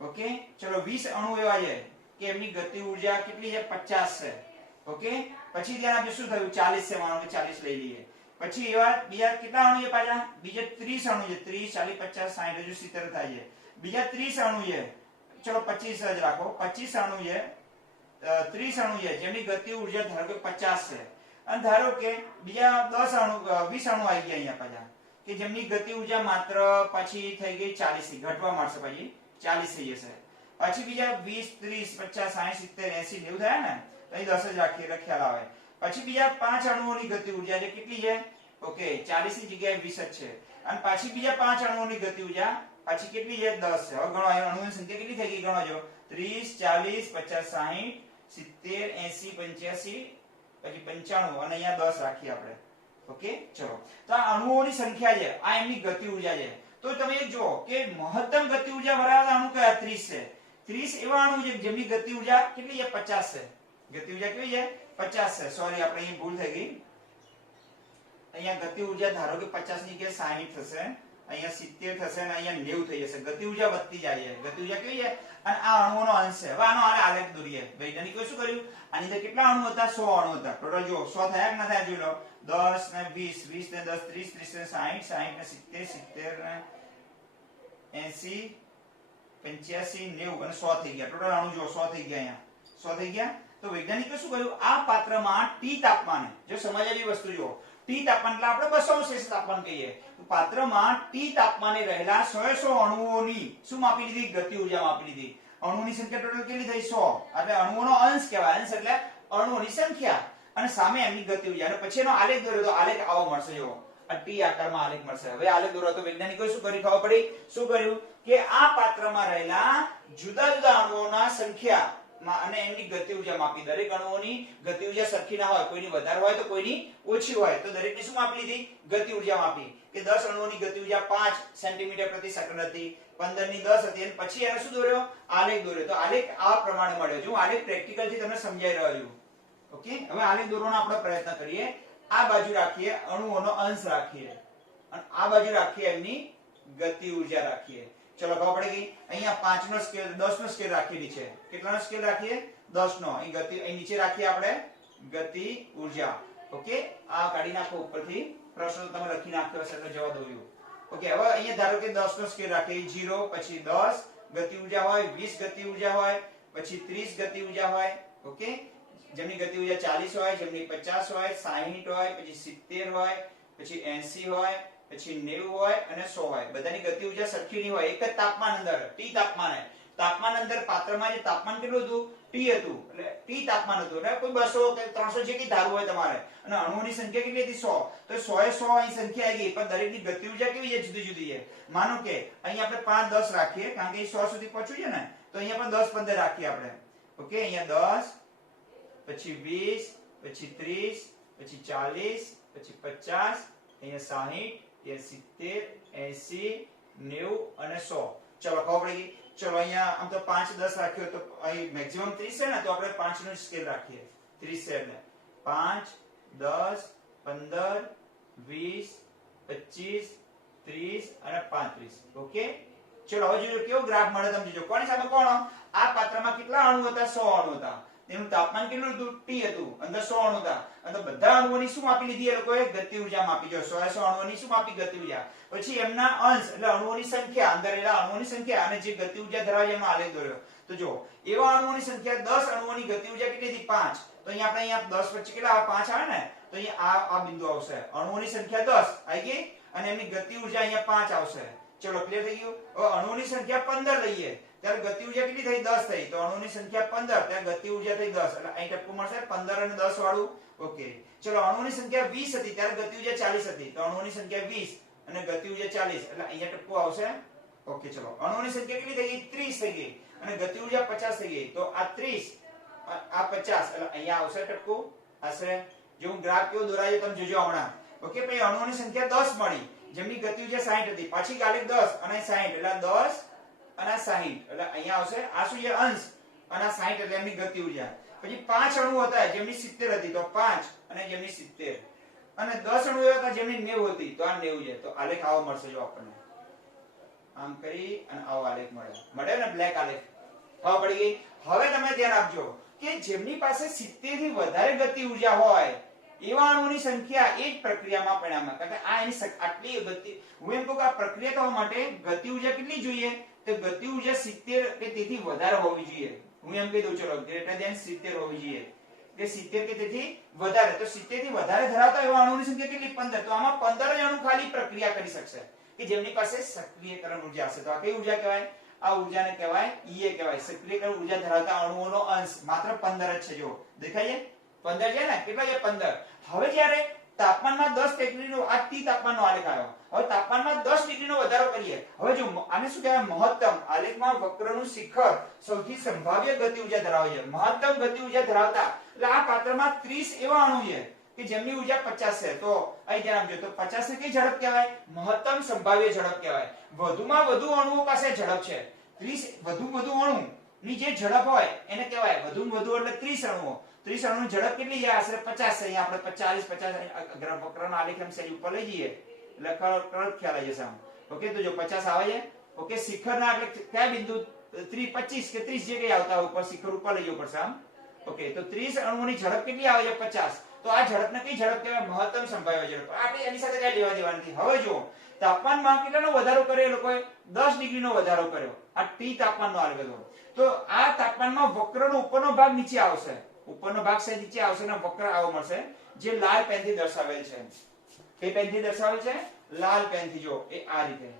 ઓકે ચલો 20 અણુ એવા છે કે એમની ગતિ ઉર્જા કેટલી છે 50 છે. ઓકે પછી ધ્યાન આપજો શું થયું 40 છે માનો કે 40 લઈ લઈએ. પછી એવા બીજા કેટલા અણુ છે પાછા બીજા 30 અણુ છે 30 40 50 60 હજુ 70 થાય છે. બીજા 30 અણુ છે ચલો 25 જ રાખો 25 અણુ છે 30 અણુ છે જેમની ગતિ ઉર્જા ધારો કે 50 છે. અને ધારો કે બીજા 10 અણુ 20 અણુ આવી ગયા અહીંયા પાછા કે જેમની ગતિ ઉર્જા માત્ર પછી થઈ ગઈ 40 થી ઘટવા માંડશે પછી 40 થઈ જશે. પછી બીજા 20 30 50 60 70 80 90 થયા ને તો અહીં 10 જ રાખીએ એટલે ખ્યાલ આવે. પછી બીજા 5 અણુઓની ગતિ ઉર્જા જે કેટલી છે ઓકે 40 ની જગ્યાએ 20 જ છે. અને પાછી બીજા 5 અણુઓની ગતિ ઉર્જા પાછી કેટલી છે 10 છે. હવે ગણો અણુઓની સંખ્યા કેટલી થઈ ગઈ ગણો જો 30 40 50 60 70 80 85 પછી 95 અને અહીંયા 10 રાખીએ આપણે. ઓકે ચલો તો આ અણુઓની સંખ્યા છે આ એમની ગતિ ઉર્જા છે. તો તમે એક જો કે મહત્તમ ગતિ ઉર્જા વાળા અણુ કયા 30 છે. 30 એવા અણુ છે જેમની ગતિ ઉર્જા કેટલી છે 50 છે. ગતિ ઉર્જા કેવી છે 50 છે. સોરી આપણે અહીં ભૂલ થઈ ગઈ. અહીંયા ગતિ ઉર્જા ધારો કે 50 ની કે 60 થશે અહીંયા 70 થશે અને અહીંયા 90 થઈ જશે. ગતિ ઉર્જા વધતી જાય છે. ગતિ ઉર્જા કેવી છે અને આ અણુઓનો અંશ છે. હવે આનો આલેખ દોરીએ. વૈજ્ઞાનિકોએ શું કર્યું આની અંદર કેટલા અણુ હતા 100 અણુ હતા. ટોટલ જો 100 થયા કે ના થયા જોઈ લો 10 ને 20 20 ને 10 30 30 ને 60 60 ને 70 70 ને 80 85 90 અને 100 થઈ ગયા. ટોટલ અણુ જો 100 થઈ ગયા અહીંયા 100 થઈ ગયા. તો વૈજ્ઞાનિકોએ શું કર્યું આ પાત્રમાં T તાપમાને જો સમજ્યા જેવી વસ્તુ જો T તાપમાન એટલે આપણે 200 સેલ્સિયસ તાપમાન કહીએ. તો પાત્રમાં T તાપમાને રહેલા 100 અણુઓની શું માપી લીધી ગતિ ઉર્જા માપી લીધી. અણુઓની સંખ્યા ટોટલ કેટલી થઈ 100 એટલે અણુઓનો અંશ કહેવાય. અંશ એટલે અણુઓની સંખ્યા અને સામે એમની ગતિ ઉર્જા. અને પછી એનો આલેખ દોર્યો તો આલેખ આવો મળશે જો આ T આકારમાં આલેખ મળશે. હવે આલેખ દોર્યો તો વૈજ્ઞાનિકોએ શું કર્યું ખબર પડી શું કર્યું કે આ પાત્રમાં રહેલા જુદા જુદા અણુઓના સંખ્યા અને એમની ગતિ ઉર્જા માપી. દરેક અણુઓની ગતિ ઉર્જા સરખી ના હોય કોઈની વધારે હોય તો કોઈની ઓછી હોય. તો દરેકની શું માપી લીધી ગતિ ઉર્જા માપી કે 10 અણુઓની ગતિ ઉર્જા 5 સેન્ટીમીટર પ્રતિ સેકન્ડ હતી 15 ની 10 હતી અને પછી એને શું દોર્યો આલેખ દોર્યો. તો આલેખ આ પ્રમાણે મળ્યો. જો આલેખ પ્રેક્ટિકલ થી તમને સમજાઈ રહ્યો છું. ઓકે હવે આલેખ દોરવાનો આપણે પ્રયત્ન કરીએ. આ બાજુ રાખીએ અણુઓનો અંશ રાખીએ અને આ બાજુ રાખીએ એમની ગતિ ઉર્જા રાખીએ. ચલો ખબર પડી ગઈ. અહીંયા 5 નો સ્કેલ 10 નો સ્કેલ રાખેલી છે. કેટલાનો સ્કેલ રાખીએ 10 નો. અહીં ગતિ અહીં નીચે રાખીએ આપણે ગતિ ઉર્જા. ઓકે આ કાઢી નાખો ઉપરથી. પ્રશ્ન તમે લખી નાખ્યો હશે એટલે જવા દઉં. ઓકે હવે અહીંયા ધારો કે 10 નો સ્કેલ રાખીએ 0 પછી 10 ગતિ ઉર્જા હોય 20 ગતિ ઉર્જા હોય પછી 30 ગતિ ઉર્જા હોય. ઓકે જેમની ગતિ ઉર્જા 40 હોય જેમની 50 હોય 60 હોય પછી 70 હોય પછી 80 હોય પછી 90 હોય અને 100 હોય. બધાની ગતિ ઉર્જા સરખી નહીં હોય એક જ તાપમાન અંદર T તાપમાને. તાપમાન અંદર પાત્રમાં જે તાપમાન કેટલું હતું T હતું એટલે T તાપમાન હતું એટલે કોઈ 200 કે 300 જેટલી ધારવું હોય તમારે અને અણુઓની સંખ્યા કેટલી હતી 100 તો 100 એ 100 અહીં સંખ્યા આવી ગઈ પણ દરેકની ગતિ ઉર્જા કેવી છે જુદી જુદી છે માનો કે અહીં આપણે 5 10 રાખીએ કારણ કે 100 સુધી પહોંચ્યું છે ને તો અહીંયા પણ 10 15 રાખીએ આપણે ઓકે અહીંયા 10 પછી 20 પછી 30 પછી 40 પછી 50 અહીંયા 60 અહીંયા 70 80 90 અને 100 ચલો ખબર પડી ગઈ ચલો અહીંયા આમ તો 5 10 રાખ્યો તો અહીં મેક્સિમમ 30 છે ને તો આપણે 5 નો સ્કેલ રાખીએ 30 છે એટલે 5 10 15 20 25 30 અને 35 ઓકે ચલો હવે જોજો કેવો ગ્રાફ મળે તમે જોજો કોની સામે કોણ આ પાત્રમાં કેટલા અણુ હતા 100 અણુ હતા તેનું તાપમાન કેટલું હતું T હતું અંદર 100 અણુ હતા અને બધા અણુઓની શું માપી લીધી એ લોકોએ ગતિ ઊર્જા માપી જો 100 અણુઓની શું માપી ગતિ ઊર્જા પછી એમના અંશ એટલે અણુઓની સંખ્યા અંદર રહેલા અણુઓની સંખ્યા અને જે ગતિ ઊર્જા ધરાવે એનો આલેખ દોર્યો તો જો એવા અણુઓની સંખ્યા 10 અણુઓની ગતિ ઊર્જા કેટલી હતી 5 તો અહીંયા આપણે અહીંયા 10 વચ્ચે કેટલા 5 આવે ને તો અહીંયા આ બિંદુ આવશે અણુઓની સંખ્યા 10 આવી ગઈ અને એમની ગતિ ઊર્જા અહીંયા 5 આવશે ચલો ક્લિયર થઈ ગયું હવે અણુઓની સંખ્યા 15 લઈએ ત્યારે ગતિ ઊર્જા કેટલી થઈ 10 થઈ તો અણુઓની સંખ્યા 15 ત્યારે ગતિ ઊર્જા થઈ 10 એટલે અહીં ટપકું મળશે 15 અને 10 વાળું ઓકે ચલો અણુઓની સંખ્યા 20 હતી ત્યારે ગતિ ઊર્જા 40 હતી તો અણુઓની સંખ્યા 20 અને ગતિ ઊર્જા 40 એટલે અહીંયા ટપકું આવશે ઓકે ચલો અણુઓની સંખ્યા કેટલી થઈ ગઈ 30 થઈ ગઈ અને ગતિ ઊર્જા 50 થઈ ગઈ તો આ 30 આ 50 એટલે અહીંયા આવશે ટપકું આશરે જો હું ગ્રાફ કેવો દોરાયો તમે જોજો હમણાં ઓકે પછી અણુઓની સંખ્યા 10 મળી જેમની ગતિ ઊર્જા 60 હતી પાછી આલેખ 10 અને 60 એટલે 10 અને 60 એટલે અહીંયા આવશે આ શું છે અંશ અને 60 એટલે એમની ગતિ ઊર્જા પછી 5 અણુ હતા જેમની 70 હતી તો 5 અને જેમની 70 અને 10 અણુ હતા જેમની 90 હતી તો આ 90 છે તો આલેખ આવો મળશે જો આપણને આમ કરી અને આવો આલેખ મળે ને બ્લેક આલેખ ખબર પડી ગઈ હવે તમે ધ્યાન આપજો કે જેમની પાસે 70 થી વધારે ગતિ ઊર્જા હોય એવા અણુઓની સંખ્યા એ જ પ્રક્રિયામાં પરિણામે કારણ કે આ એની આટલી ગતિ હું એમ કહું કે આ પ્રક્રિયા થવા માટે ગતિ ઊર્જા કેટલી જોઈએ તો ગતિ ઊર્જા 70 કે તેથી વધારે હોવી જોઈએ હું એમ કહી દઉં ચલો ગ્રેટર ધેન 70 હોવી જોઈએ કે 70 કે તેથી વધારે તો 70 થી વધારે ધરાવતા એવા અણુઓની સંખ્યા કેટલી 15 તો આમાં 15 જ અણુ ખાલી પ્રક્રિયા કરી શકશે કે જેમની પાસે સક્રિયકરણ ઊર્જા હશે તો આ કઈ ઊર્જા કહેવાય આ ઊર્જાને કહેવાય ઈએ કહેવાય સક્રિયકરણ ઊર્જા ધરાવતા અણુઓનો અંશ માત્ર 15 જ છે જો દેખાય છે 15 છે ને કેટલા છે 15 હવે જ્યારે તાપમાનમાં 10 ડિગ્રીનો આ T તાપમાનનો આલેખ આવ્યો હવે તાપમાનમાં 10 ડિગ્રીનો વધારો કરીએ હવે જો આને શું કહેવાય મહત્તમ આલેખમાં વક્રનું શિખર સૌથી સંભાવ્ય ગતિ ઊર્જા ધરાવે છે મહત્તમ ગતિ ઊર્જા ધરાવતા એટલે આ પાત્રમાં 30 એવા અણુ છે કે જેમની ઊર્જા 50 છે તો અહીં ધ્યાન આપજો તો 50 ને કઈ ઝડપ કહેવાય મહત્તમ સંભાવ્ય ઝડપ કહેવાય વધુમાં વધુ અણુઓ પાસે ઝડપ છે 30 વધુ અણુ ની જે ઝડપ હોય એને કહેવાય વધુમાં વધુ એટલે 30 અણુઓ 30 અણુની ઝડપ કેટલી છે આશરે 50 છે અહીંયા આપણે 40 વક્રનો આલેખ એમ સેજ ઉપર લઈ જઈએ એટલે ખ્યાલ આવી જશે આમ ઓકે તો જો 50 આવે છે ઓકે શિખરના એટલે કયા બિંદુ 30 25 કે 30 જે કઈ આવતા હોય ઉપર શિખર ઉપર લઈ જવું પડશે આમ ઓકે તો 30 અણુઓની ઝડપ કેટલી આવે છે 50 તો આ ઝડપને કઈ ઝડપ કહેવાય મહત્તમ સંભાવ્ય ઝડપ આપણે એની સાથે કઈ લેવા દેવા નથી હવે જો તાપમાનમાં કેટલાનો વધારો કર્યો એ લોકોએ 10 ડિગ્રીનો વધારો કર્યો આ T તાપમાનનો આલેખ હતો તો આ તાપમાનમાં વક્રનો ઉપરનો ભાગ નીચે આવશે ઉપરનો ભાગ છે નીચે આવશે અને વક્ર આવો મળશે જે લાલ પેનથી દર્શાવેલ છે કઈ પેનથી દર્શાવેલ છે લાલ પેનથી જો એ આ રીતે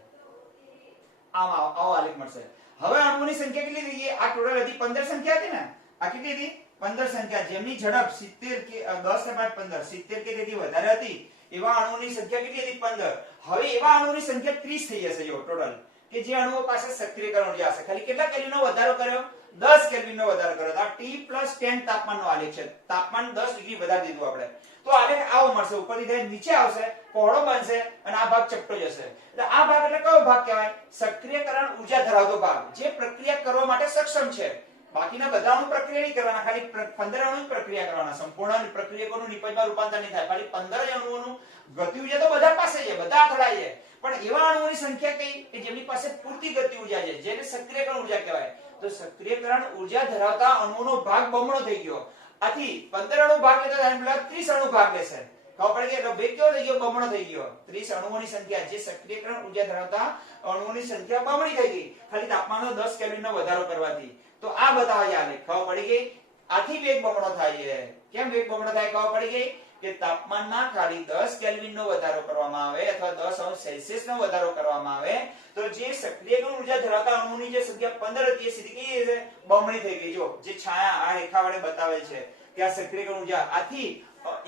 આવો આલેખ મળશે હવે અણુઓની સંખ્યા કેટલી થઈ ગઈ આ ટોટલ હતી 15 સંખ્યા હતી ને આ કેટલી હતી 15 સંખ્યા જેમની ઝડપ 70 કે 10 ને બાદ 15 70 કે તેથી વધારે હતી એવા અણુઓની સંખ્યા કેટલી હતી 15 હવે એવા અણુઓની સંખ્યા 30 થઈ જશે જો ટોટલ કે જે અણુઓ પાસે સક્રિયકરણ ઊર્જા હશે ખાલી કેટલા કેલ્વિનનો વધારો કર્યો 10 કેલ્વિનનો વધારો કર્યો તો આ T+10 તાપમાનનો આલેખ છે તાપમાન 10 ડિગ્રી વધારી દીધું આપણે તો આલેખ આવો મળશે ઉપરથી થઈ નીચે આવશે પહોળો બનશે અને આ ભાગ ચપટો જશે એટલે આ ભાગ એટલે કયો ભાગ કહેવાય સક્રિયકરણ ઊર્જા ધરાવતો ભાગ જે પ્રક્રિયા કરવા માટે સક્ષમ છે બાકીના બધા અણુ પ્રક્રિયા નહીં કરવાના ખાલી 15 અણુ પ્રક્રિયા કરવાના સંપૂર્ણ પ્રક્રિયકોનું નિપજમાં રૂપાંતર નહીં થાય ખાલી 15 અણુઓનું ગતિ ઊર્જા તો બધા પાસે છે બધા અથડાય છે પણ એવા અણુઓની સંખ્યા કઈ કે જેમની પાસે પૂરતી ગતિ ઊર્જા છે જેને સક્રિયકરણ ઊર્જા કહેવાય તો સક્રિયકરણ ઊર્જા ધરાવતા અણુઓનો ભાગ બમણો થઈ ગયો આથી 15 અણુ ભાગ લેતા થાય એટલે 30 અણુ ભાગ લેશે ખબર પડી કે ભાગ કેવો થઈ ગયો બમણો થઈ ગયો 30 અણુઓની સંખ્યા જે સક્રિયકરણ ઊર્જા ધરાવતા અણુઓની સંખ્યા બમણી થઈ ગઈ ખાલી તાપમાનનો 10 કેલ્વિનનો વધારો કરવાથી તો આ બતાવે આલેખ ખબર પડી ગઈ આથી વેગ બમણો થાય છે કેમ વેગ બમણો થાય ખબર પડી ગઈ કે તાપમાનમાં ખાલી 10 કેલ્વિન નો વધારો કરવામાં આવે અથવા 10 અંશ સેલ્સિયસ નો વધારો કરવામાં આવે તો જે સક્રિયકરણ ઉર્જા ધરાવતા અણુની જે સંખ્યા 15 હતી એ સીધી કેવી છે બમણી થઈ ગઈ. જો જે છાયા આ રેખા વડે બતાવેલ છે કે આ સક્રિયકરણ ઉર્જા આથી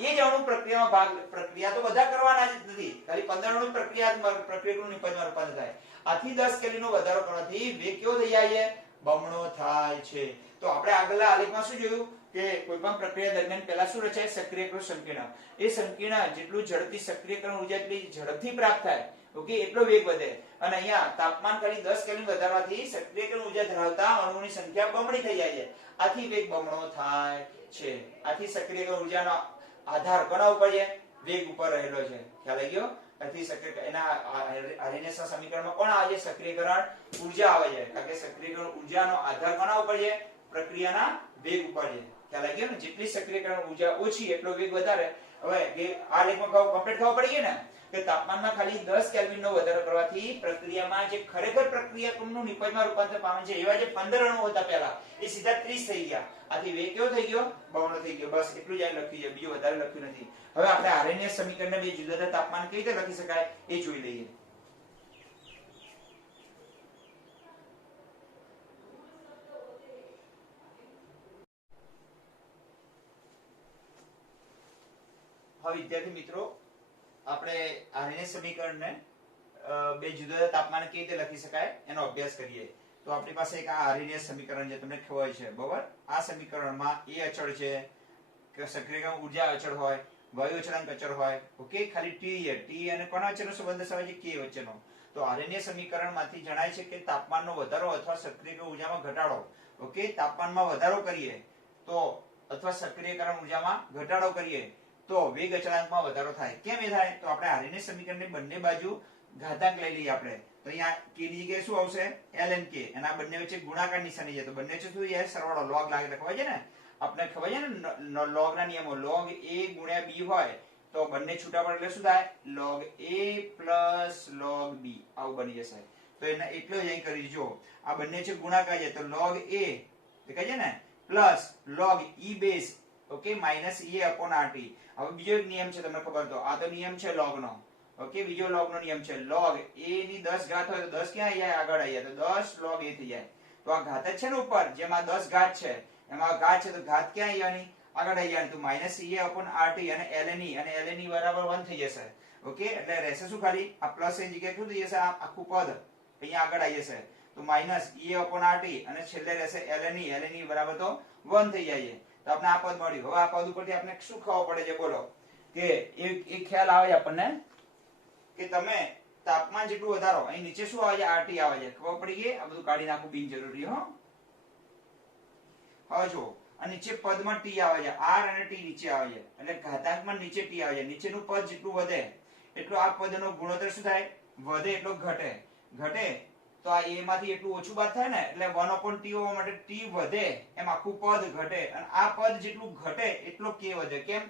એ જ અણુ પ્રક્રિયા તો બધા કરવાના જ નથી, ખાલી 15 અણુ પ્રક્રિયકનું નિપજમાં રૂપાંતર થાય. આથી 10 કેલ્વિન નો વધારો કરવાથી વેગ કેવો થઈ જાય છે બમણો થાય છે. તો આપણે આગળના આલેખમાં શું જોયું કે કોઈ પણ પ્રક્રિયા દરમિયાન પહેલા શું રચાય સક્રિયકૃત સંકીર્ણ. એ સંકીર્ણ જેટલું ઝડપથી સક્રિયકરણ ઉર્જા એટલી ઝડપથી પ્રાપ્ત થાય ઓકે એટલો વેગ વધે. અને અહીંયા તાપમાન ખાલી 10 કેલ્વિન વધારવાથી સક્રિયકરણ ઉર્જા ધરાવતા અણુઓની સંખ્યા બમણી થઈ જાય છે. આથી વેગ બમણો થાય છે. આથી સક્રિયકરણ ઉર્જાનો આધાર કોના ઉપર છે વેગ ઉપર રહેલો છે. ખ્યાલ આવી ગયો. આથી સક્રિય એના આરએનએસ ના સમીકરણમાં કોણ આવે છે સક્રિયકરણ ઉર્જા આવે છે. કારણ કે સક્રિયકરણ ઉર્જાનો આધાર કોના ઉપર છે પ્રક્રિયાના વેગ ઉપર છે. ખ્યાલ આવી ગયો ને. જેટલી સક્રિયકરણ ઉર્જા ઓછી એટલો વેગ વધારે. હવે આ લેખમાં કમ્પ્લીટ ખબર પડી ગઈ ને કે તાપમાનમાં ખાલી 10 કેલ્વિન નો વધારો કરવાથી પ્રક્રિયામાં જે ખરેખર પ્રક્રિયાનું નિપજમાં રૂપાંતર પામે છે એવા જે 15 અણુ હતા પહેલા એ સીધા 30 થઈ ગયા. આથી વેગ કેવો થઈ ગયો બમણો થઈ ગયો. બસ એટલું જ આ લખ્યું છે, બીજું વધારે લખ્યું નથી. હવે આપણે આરએનએસ સમીકરણને બે જુદા જુદા તાપમાન કેવી રીતે લખી શકાય એ જોઈ લઈએ. હવે વિદ્યાર્થી મિત્રો આપણે આરએનએસ સમીકરણને બે જુદા જુદા તાપમાને કેવી રીતે લખી શકાય એનો અભ્યાસ કરીએ. તો આપણી પાસે એક આ આરએનએસ સમીકરણ છે તમને ખબર છે બરાબર. આ સમીકરણમાં એ અચળ છે કે સક્રિયકરણ ઉર્જા અચળ હોય, વાયુ અચળાંક અચળ હોય ઓકે. ખાલી ટી અને કોના વચ્ચેનો સંબંધ દર્શાવે છે કે વચ્ચેનો. તો આરએનએસ સમીકરણમાંથી જણાય છે કે તાપમાનનો વધારો અથવા સક્રિયકરણ ઉર્જામાં ઘટાડો ઓકે. તાપમાનમાં વધારો કરીએ તો અથવા સક્રિયકરણ ઉર્જામાં ઘટાડો કરીએ તો વેગ અચળાંકમાં વધારો થાય. કેમ એ થાય તો આપણે આરએનએસ સમીકરણની બંને બાજુ ઘાતાંક લઈ લઈએ આપણે. તો અહીંયા k ની જગ્યાએ શું આવશે ln k અને આ બંને વચ્ચે ગુણાકાર નિશાની છે તો બંને વચ્ચે શું છે સરવાળો log લાગે ખબર છે ને. આપણે ખબર છે ને log ના નિયમો log a ગુણ્યા b હોય તો બંને છૂટા પડે એટલે શું થાય log a plus log b આવું બની જશે. તો એને એટલો જ અહીં કરી જો આ બંને છે ગુણાકાર છે તો log a દેખાય છે ને plus log e base okay minus e upon rt. હવે બીજો એક નિયમ છે તમને ખબર તો આ તો નિયમ છે log નો ઓકે. બીજો log નો નિયમ છે log a ની 10 ઘાત હોય તો 10 ક્યાં આવી જાય આગળ આવી જાય તો 10 log a થઈ જાય. તો આ ઘાત જ છે ને ઉપર જેમાં 10 ઘાત છે એમાં ઘાત છે તો ઘાત ક્યાં આવી જવાની આગળ આવી જાય તો માઈનસ e upon rt અને ln e બરાબર 1 થઈ જશે ઓકે. એટલે રહેશે શું ખાલી આ પ્લસ ની જગ્યાએ શું થઈ જશે આ આખું પદ અહીંયા આગળ આવી જશે તો માઈનસ e upon rt અને છેલ્લે રહેશે ln e બરાબર તો 1 થઈ જાય. તો આપણે આ પદ મળ્યું. હવે આ પદ ઉપરથી આપણે શું ખબર પડે છે બોલો કે એક ખ્યાલ આવે છે આપણને કે તમે તાપમાન જેટલું વધારો અહીં નીચે શું આવે છે RT આવે છે ખબર પડી ગઈ. આ બધું કાઢી નાખવું બિનજરૂરી હો. હવે જો આ નીચે પદમાં t આવે છે r અને t નીચે આવે છે એટલે ઘાતાંકમાં નીચે t આવે છે. નીચેનું પદ જેટલું વધે એટલો આ પદનો ગુણોત્તર શું થાય વધે એટલો ઘટે તો આ a માંથી એટલું ઓછું બાદ થાય ને એટલે 1/t હોવા માટે t વધે એમ આખું પદ ઘટે અને આ પદ જેટલું ઘટે એટલો k વધે. કેમ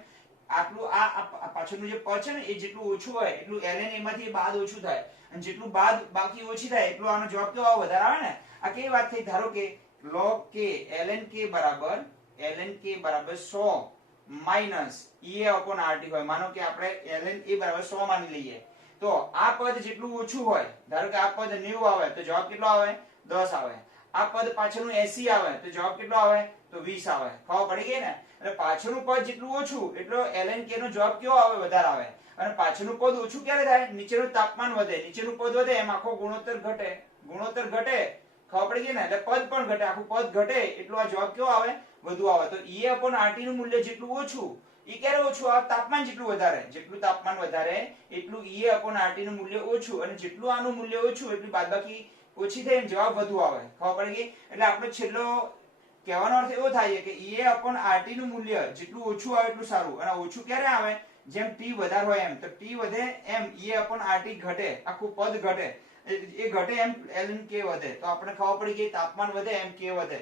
આટલું આ પાછળનું જે પદ છે ને એ જેટલું ઓછું હોય એટલું ln એમાંથી બાદ ઓછું થાય અને જેટલું બાદ બાકી ઓછી થાય એટલો આનો જવાબ કેવો આવે વધારે આવે ને. આ કેવી વાત થઈ ધારો કે log k ln k બરાબર 100 માઈનસ e upon rt હોય. માનો કે આપણે ln a બરાબર 100 માની લઈએ તો આ પદ જેટલું ઓછું હોય ધારો કે આ પદ 90 આવે તો જવાબ કેટલો આવે 10 આવે. આ પદ પાછળનું 80 આવે તો જવાબ કેટલો આવે તો 20 આવે. ખબર પડી ગઈ ને. એટલે પાછળનું પદ જેટલું ઓછું એટલો ln k નો જવાબ કેવો આવે વધારે આવે. અને પાછળનું પદ ઓછું ક્યારે થાય નીચેનું તાપમાન વધે નીચેનું પદ વધે એમ આખો ગુણોત્તર ઘટે ખબર પડી ગઈ ને. એટલે પદ પણ ઘટે આખું પદ ઘટે એટલો આ જવાબ કેવો આવે વધુ આવે. તો e upon rt નું મૂલ્ય જેટલું ઓછું એ ક્યારે ઓછું આવે તાપમાન જેટલું વધારે. જેટલું તાપમાન વધારે એટલું e upon rt નું મૂલ્ય ઓછું અને જેટલું આનું મૂલ્ય ઓછું એટલી બાદબાકી ઓછી થાય ને જવાબ વધુ આવે. ખબર પડી ગઈ. એટલે આપણો છેલ્લો કહેવાનો અર્થ એવો થાય કે e upon rt નું મૂલ્ય જેટલું ઓછું આવે એટલું સારું. અને ઓછું ક્યારે આવે જેમ t વધારે હોય એમ. તો t વધે એમ e upon rt ઘટે આખું પદ ઘટે એ ઘટે એમ ln k વધે. તો આપણે ખબર પડી ગઈ તાપમાન વધે એમ k વધે.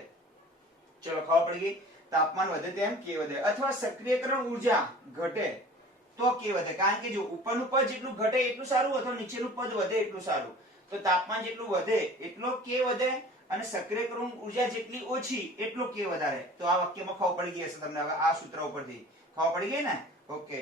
ચલો ખબર પડી ગઈ તાપમાન વધે તેમ k વધે. અથવા સક્રિયકરણ ઉર્જા ઘટે તો k વધે. કારણ કે જો ઉપરનું પદ જેટલું ઘટે એટલું સારું અથવા નીચેનું પદ વધે એટલું સારું. તો તાપમાન જેટલું વધે એટલો k વધે અને સક્રિયકરણ ઉર્જા જેટલી ઓછી એટલો k વધારે. તો આ વાક્યમાં ખબર પડી ગઈ હશે તમને હવે આ સૂત્ર ઉપરથી ખબર પડી ગઈ ને. Okay,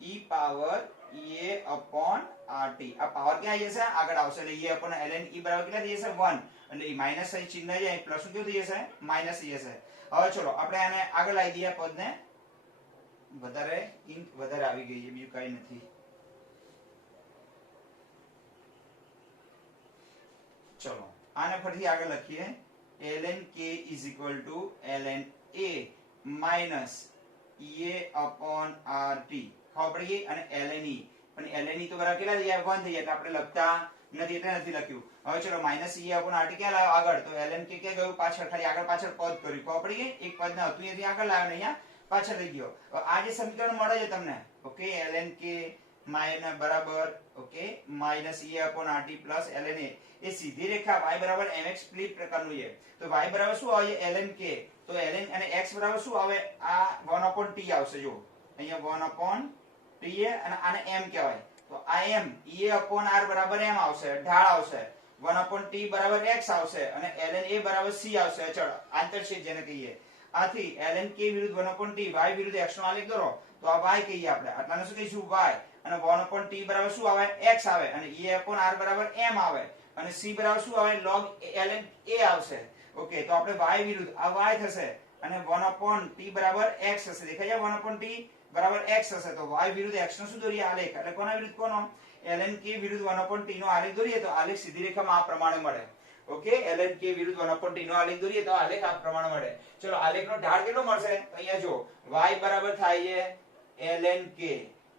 e power a upon rt. આ પાવર ક્યાં આવી જશે? આગળ આવશે એટલે e upon ln e બરાબર કેટલા થઈ જશે? 1. એટલે e માઈનસ અહીં ચિહ્ન જાય પ્લસ નું કેવું થઈ જશે? માઈનસ થઈ જશે. હવે ચલો આપણે આને આગળ લાવી દઈએ પદને. વધારે ઇંક વધારે આવી ગઈ છે, બીજું કઈ નથી. ચલો આને ફરીથી આગળ લખીએ. ln k is equal to ln a minus ea upon rt. ખબર પડી ગઈ? અને ln e પણ ln e તો બરાબર કેટલા થઈ જાય? 1 થઈ જાય એટલે આપણે લખતા નથી એટલે નથી લખ્યું. હવે ચલો માઈનસ ea upon rt ક્યાં લાવ્યો? આગળ. તો ln k ક્યાં ગયું? પાછળ. ખાલી આગળ પાછળ પદ કર્યું. ખબર પડી ગઈ? એક પદ ને હતું અહીંયાથી આગળ લાવ્યો ને અહીંયા પાછળ લઈ ગયો. આ જે સમીકરણ મળે છે તમને, ઓકે, ln k માઈનસ બરાબર okay minus e upon rt plus ln a એ સીધી રેખા y બરાબર mx સ્પ્લિટ પ્રકારનું છે. તો y બરાબર શું આવે? ln k. તો ln અને x બરાબર શું આવે? આ 1 upon t આવશે. જો અહીંયા 1 upon t અને આને m કહેવાય. તો આ m e upon r બરાબર m આવશે, ઢાળ આવશે. 1 upon t બરાબર x આવશે અને ln a બરાબર c આવશે, અચળ આંતરછેદ જેને કહીએ. આથી ln k વિરુદ્ધ 1 upon t, y વિરુદ્ધ x નો આલેખ દોરો તો આ y કહીએ આપણે. આટલાને શું કહીશું? y. અને 1 upon t બરાબર શું આવે? x આવે. અને e upon r બરાબર m આવે. અને c બરાબર શું આવે? log ln a આવશે. ઓકે, તો આપણે y વિરુદ્ધ આ y થશે અને 1 upon t બરાબર x હશે. દેખાય છે? 1 upon t બરાબર x હશે. તો y વિરુદ્ધ x નો શું દોરીએ? આલેખ. એટલે કોના વિરુદ્ધ કોનો? ln k વિરુદ્ધ 1 upon t નો આલેખ દોરીએ તો આલેખ સીધી રેખામાં આ પ્રમાણે મળે. ઓકે, ln k વિરુદ્ધ 1 upon t નો આલેખ દોરીએ તો આલેખ આ પ્રમાણે મળે. ચલો આલેખનો ઢાળ કેટલો મળશે? તો અહીંયા જો y બરાબર થાય છે ln k.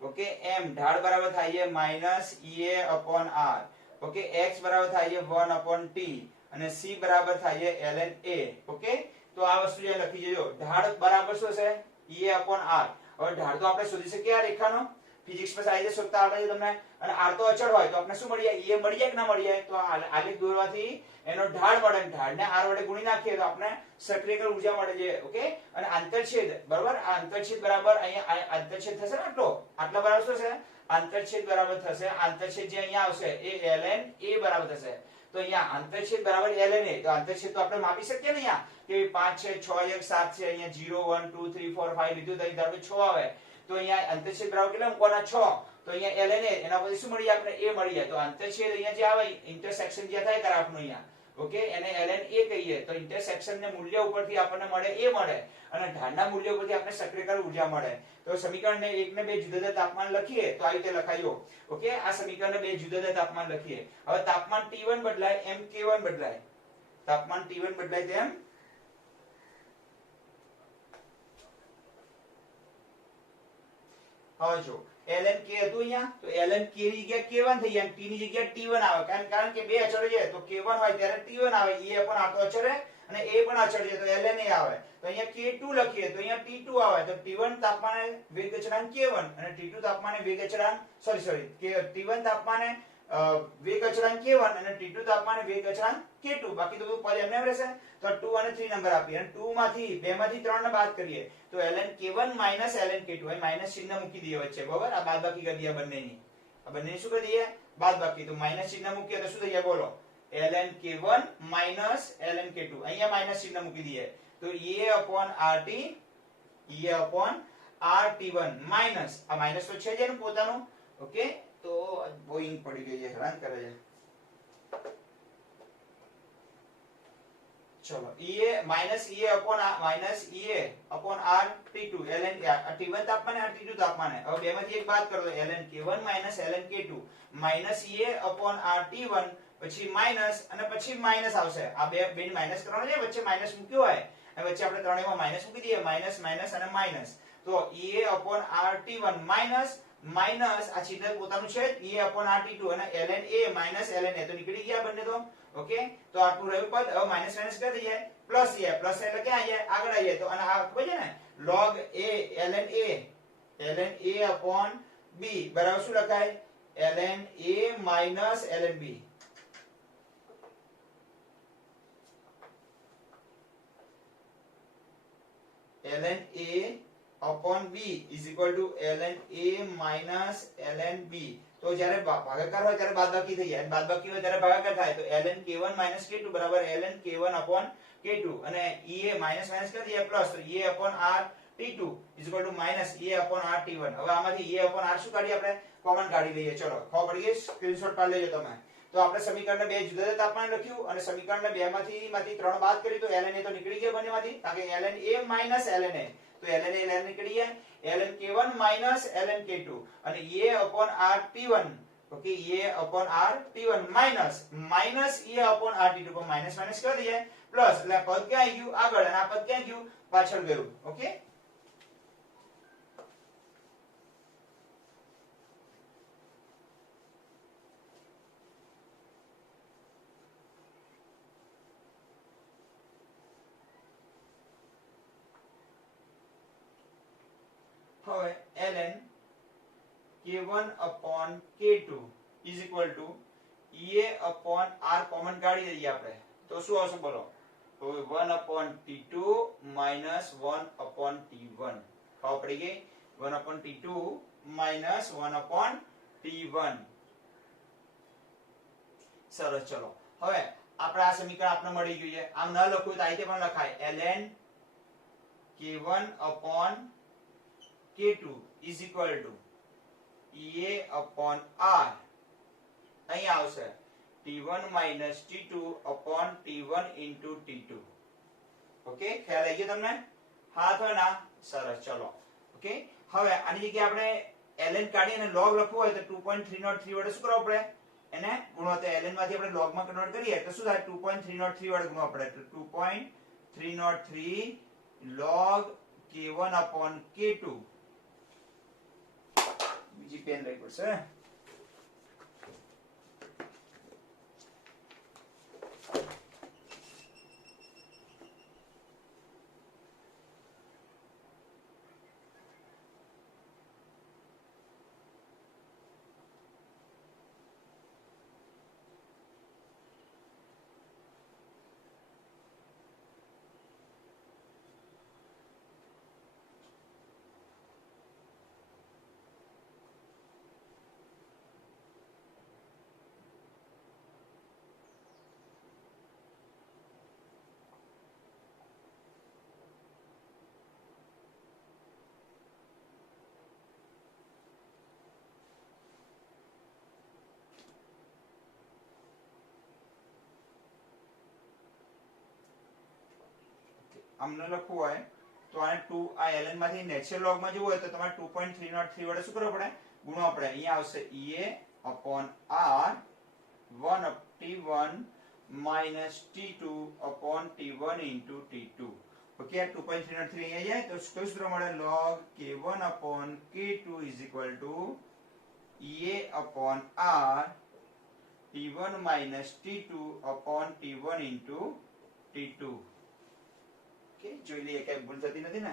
ઓકે, m ઢાળ બરાબર થાય છે minus ea upon r. Okay, x બરાબર થાય છે 1 upon t અને c બરાબર થાય છે ln a. ઓકે, તો આ વસ્તુ જે લખી દેજો. ઢાળ બરાબર શું હશે? ea upon r. હવે ઢાળ તો આપણે શોધી શકીએ આ રેખાનો. ફિઝિક્સ માં સાઈઝ શોધતા આવડે છે તમને. અને r તો અચળ હોય તો આપણે શું મળી જાય? e મળી જાય કે ના મળી જાય? તો આલેખ દોરવાથી એનો ઢાળ મળે. ઢાળને r વડે ગુણી નાખીએ તો આપણે સક્રિયકલ ઊર્જા મળે છે. ઓકે, અને આંતરછેદ બરાબર આ આંતરછેદ બરાબર અહીંયા આંતરછેદ થશે ને આટલો. આટલા બરાબર શું છે? આંતરછેદ બરાબર થશે. આંતરછેદ જે અહીંયા આવશે એ ln a બરાબર થશે. તો અહીંયા આંતરછેદ બરાબર ln a. તો આંતરછેદ તો આપણે માપી શકીએ ને અહીંયા કે 5 છે, 6 1 7 છે, અહીંયા 0 1 2 3 4 5 લીધું તો ધારો કે 6 આવે. તો અહીંયા આંતરછેદ બરાબર કેટલા મૂકવાના? 6. તો અહીંયા ln a એના પછી શું મળી જાય? આપણે a મળી જાય. તો આંતરછેદ અહીંયા જે આવે ઇન્ટરસેક્શન જે થાય ગ્રાફનું અહીંયા, ઓકે, એને ln a કહીએ. તો ઇન્ટરસેક્શન ને મૂલ્ય ઉપરથી આપણને મળે a મળે અને ઢાળના મૂલ્ય ઉપરથી આપણે સક્રિયકલ ઊર્જા મળે. તો સમીકરણને 1 ને 2 જુદા જુદા તાપમાન લખીએ તો આ રીતે લખાયો. ઓકે, આ સમીકરણને 2 જુદા જુદા તાપમાન લખીએ. હવે તાપમાન T1 બદલાય એમ K1 બદલાય. તાપમાન T1 બદલાય તેમ હવે જો ln k હતું અહીંયા તો ln k ની જગ્યાએ k1 થઈ જાય, t ની જગ્યાએ t1 આવે. કારણ કે બે અચળ છે તો k1 હોય ત્યારે t1 આવે. e પણ આ તો અચળ છે અને a પણ અચળ છે તો ln a આવે. તો અહીંયા k2 લખીએ તો અહીંયા t2 આવે. તો t1 તાપમાને વેગ અચળાંક k1 અને t2 તાપમાને વેગ અચળાંક t1 તાપમાને વેગ અચળાંક k1 અને t2 તાપમાને વેગ અચળાંક k2. બાકી તો બધું પદ એમને એમ રહેશે. તો 2 અને 3 નંબર આપીએ અને 2 માંથી 2 માંથી 3 ને બાદ કરીએ તો ln k1 minus ln k2. અહીં માઈનસ ચિહ્ન મૂકી દઈએ વચ્ચે, બરાબર? આ બાદબાકી કરી દઈએ બંનેની. આ બંનેની શું કરી દઈએ? બાદબાકી. તો માઈનસ ચિહ્ન મૂકીએ તો શું થઈ જાય? બોલો. ln k1 minus ln k2. અહીંયા માઈનસ ચિહ્ન મૂકી દઈએ તો ea upon rt માઈનસ આ માઈનસ તો છે જ એનું પોતાનું. ઓકે, તો બોઈંગ પડી ગઈ છે, હેરાન કરે છે. ચલો ea minus ea upon r t2 ln t1 તાપમાને અને t2 તાપમાને. હવે બેમાંથી એક બાદ કરો તો ln k1 minus ln k2 minus ea upon r t1 પછી માઈનસ અને પછી માઈનસ આવશે. આ બે ની માઈનસ કરવાનો છે, વચ્ચે માઈનસ મૂક્યો હોય અને વચ્ચે આપણે ત્રણેયમાં માઈનસ મૂકી દઈએ. માઈનસ માઈનસ અને માઈનસ. તો ea upon r t1 minus minus આ ચિહ્ન પોતાનું છે ea upon r t2 અને ln a minus ln a તો નીકળી ગયા બંને તો. ઓકે, તો આટલું રહ્યું પદ. હવે માઈનસ માઈનસ કરી દઈએ પ્લસ a. પ્લસ એટલે ક્યાં આવીએ? આગળ આવીએ. તો અને આ ખબર છે ને log a ln a upon b બરાબર શું લખાય? ln a minus ln b. ln a upon b is equal to ln a minus ln b. તો જ્યારે ભાગાકાર હોય ત્યારે બાદબાકી થઈ જાય, બાદબાકી હોય ત્યારે ભાગાકાર થાય. તો ln k1 minus k2 બરાબર ln k1 upon k2 અને ea માઈનસ માઈનસ કરી દઈએ પ્લસ, તો a upon r t2 is equal to minus a upon r t1. હવે આમાંથી a upon r શું કાઢીએ આપણે? કોમન કાઢી લઈએ. ચલો ખબર પડી ગઈ, સ્ક્રીનશોટ પાડી લેજો તમે. તો આપણે સમીકરણને બે જુદા જુદા તાપમાન લખ્યું અને સમીકરણને બે માંથી 3 બાદ કરી તો ln a તો નીકળી ગયા બંનેમાંથી, કારણ કે ln a minus ln a, તો ln a ln નીકળી ગયા, ln k1 minus ln k2 અને a upon r t1, okay, a upon r t1 minus a upon r t2 પર માઈનસ માઈનસ કરી દઈએ પ્લસ, એટલે પદ ક્યાં ગયું? આગળ, અને આ પદ ક્યાં ગયું? પાછળ ગયું. ઓકે, હવે ln k1 upon k2 is equal to a upon r common કાઢી દઈએ આપણે, તો શું આવશે બોલો? તો 1 upon t2 minus 1 upon t1. ખબર પડી ગઈ? 1 upon t2 minus 1 upon t1. સરસ. ચલો હવે આપણે આ સમીકરણ આપણે મળી ગયું છે. આમ ન લખવું તો આ રીતે પણ લખાય, ln k1 upon k2 is equal to a upon r, અહીંયા આવશે t1 minus t2 upon t1 into t2. Okay, ખ્યાલ આવી ગયો તમને? હા અથવા ના? સરસ. ચલો ઓકે, હવે આની જગ્યાએ આપણે ln કાઢી અને log લખવું હોય તો 2.303 વડે શું કરવું પડે? એને ગુણો. તો ln માંથી આપણે log માં કન્વર્ટ કરીએ તો શું થાય? 2.303 વડે ગુણવું પડે. તો 2.303 log k1 upon k2. બીજી પેન લઈ પડશે. આમને લખવું હોય તો આને 2 આ ln માંથી નેચરલ log માં જવું હોય તો તમારે 2.303 વડે શું કરવું પડે? ગુણવા પડે. અહીંયા આવશે ea upon r 1 up t1 minus t2 upon t1 into t2. Okay, આ 2.303 અહીંયા જાય તો શું સૂત્ર મળે? log k1 upon k2 is equal to ea upon r t1 minus t2 upon t1 into t2. જોઈ લઈએ કઈ ભૂલ થતી નથી ને?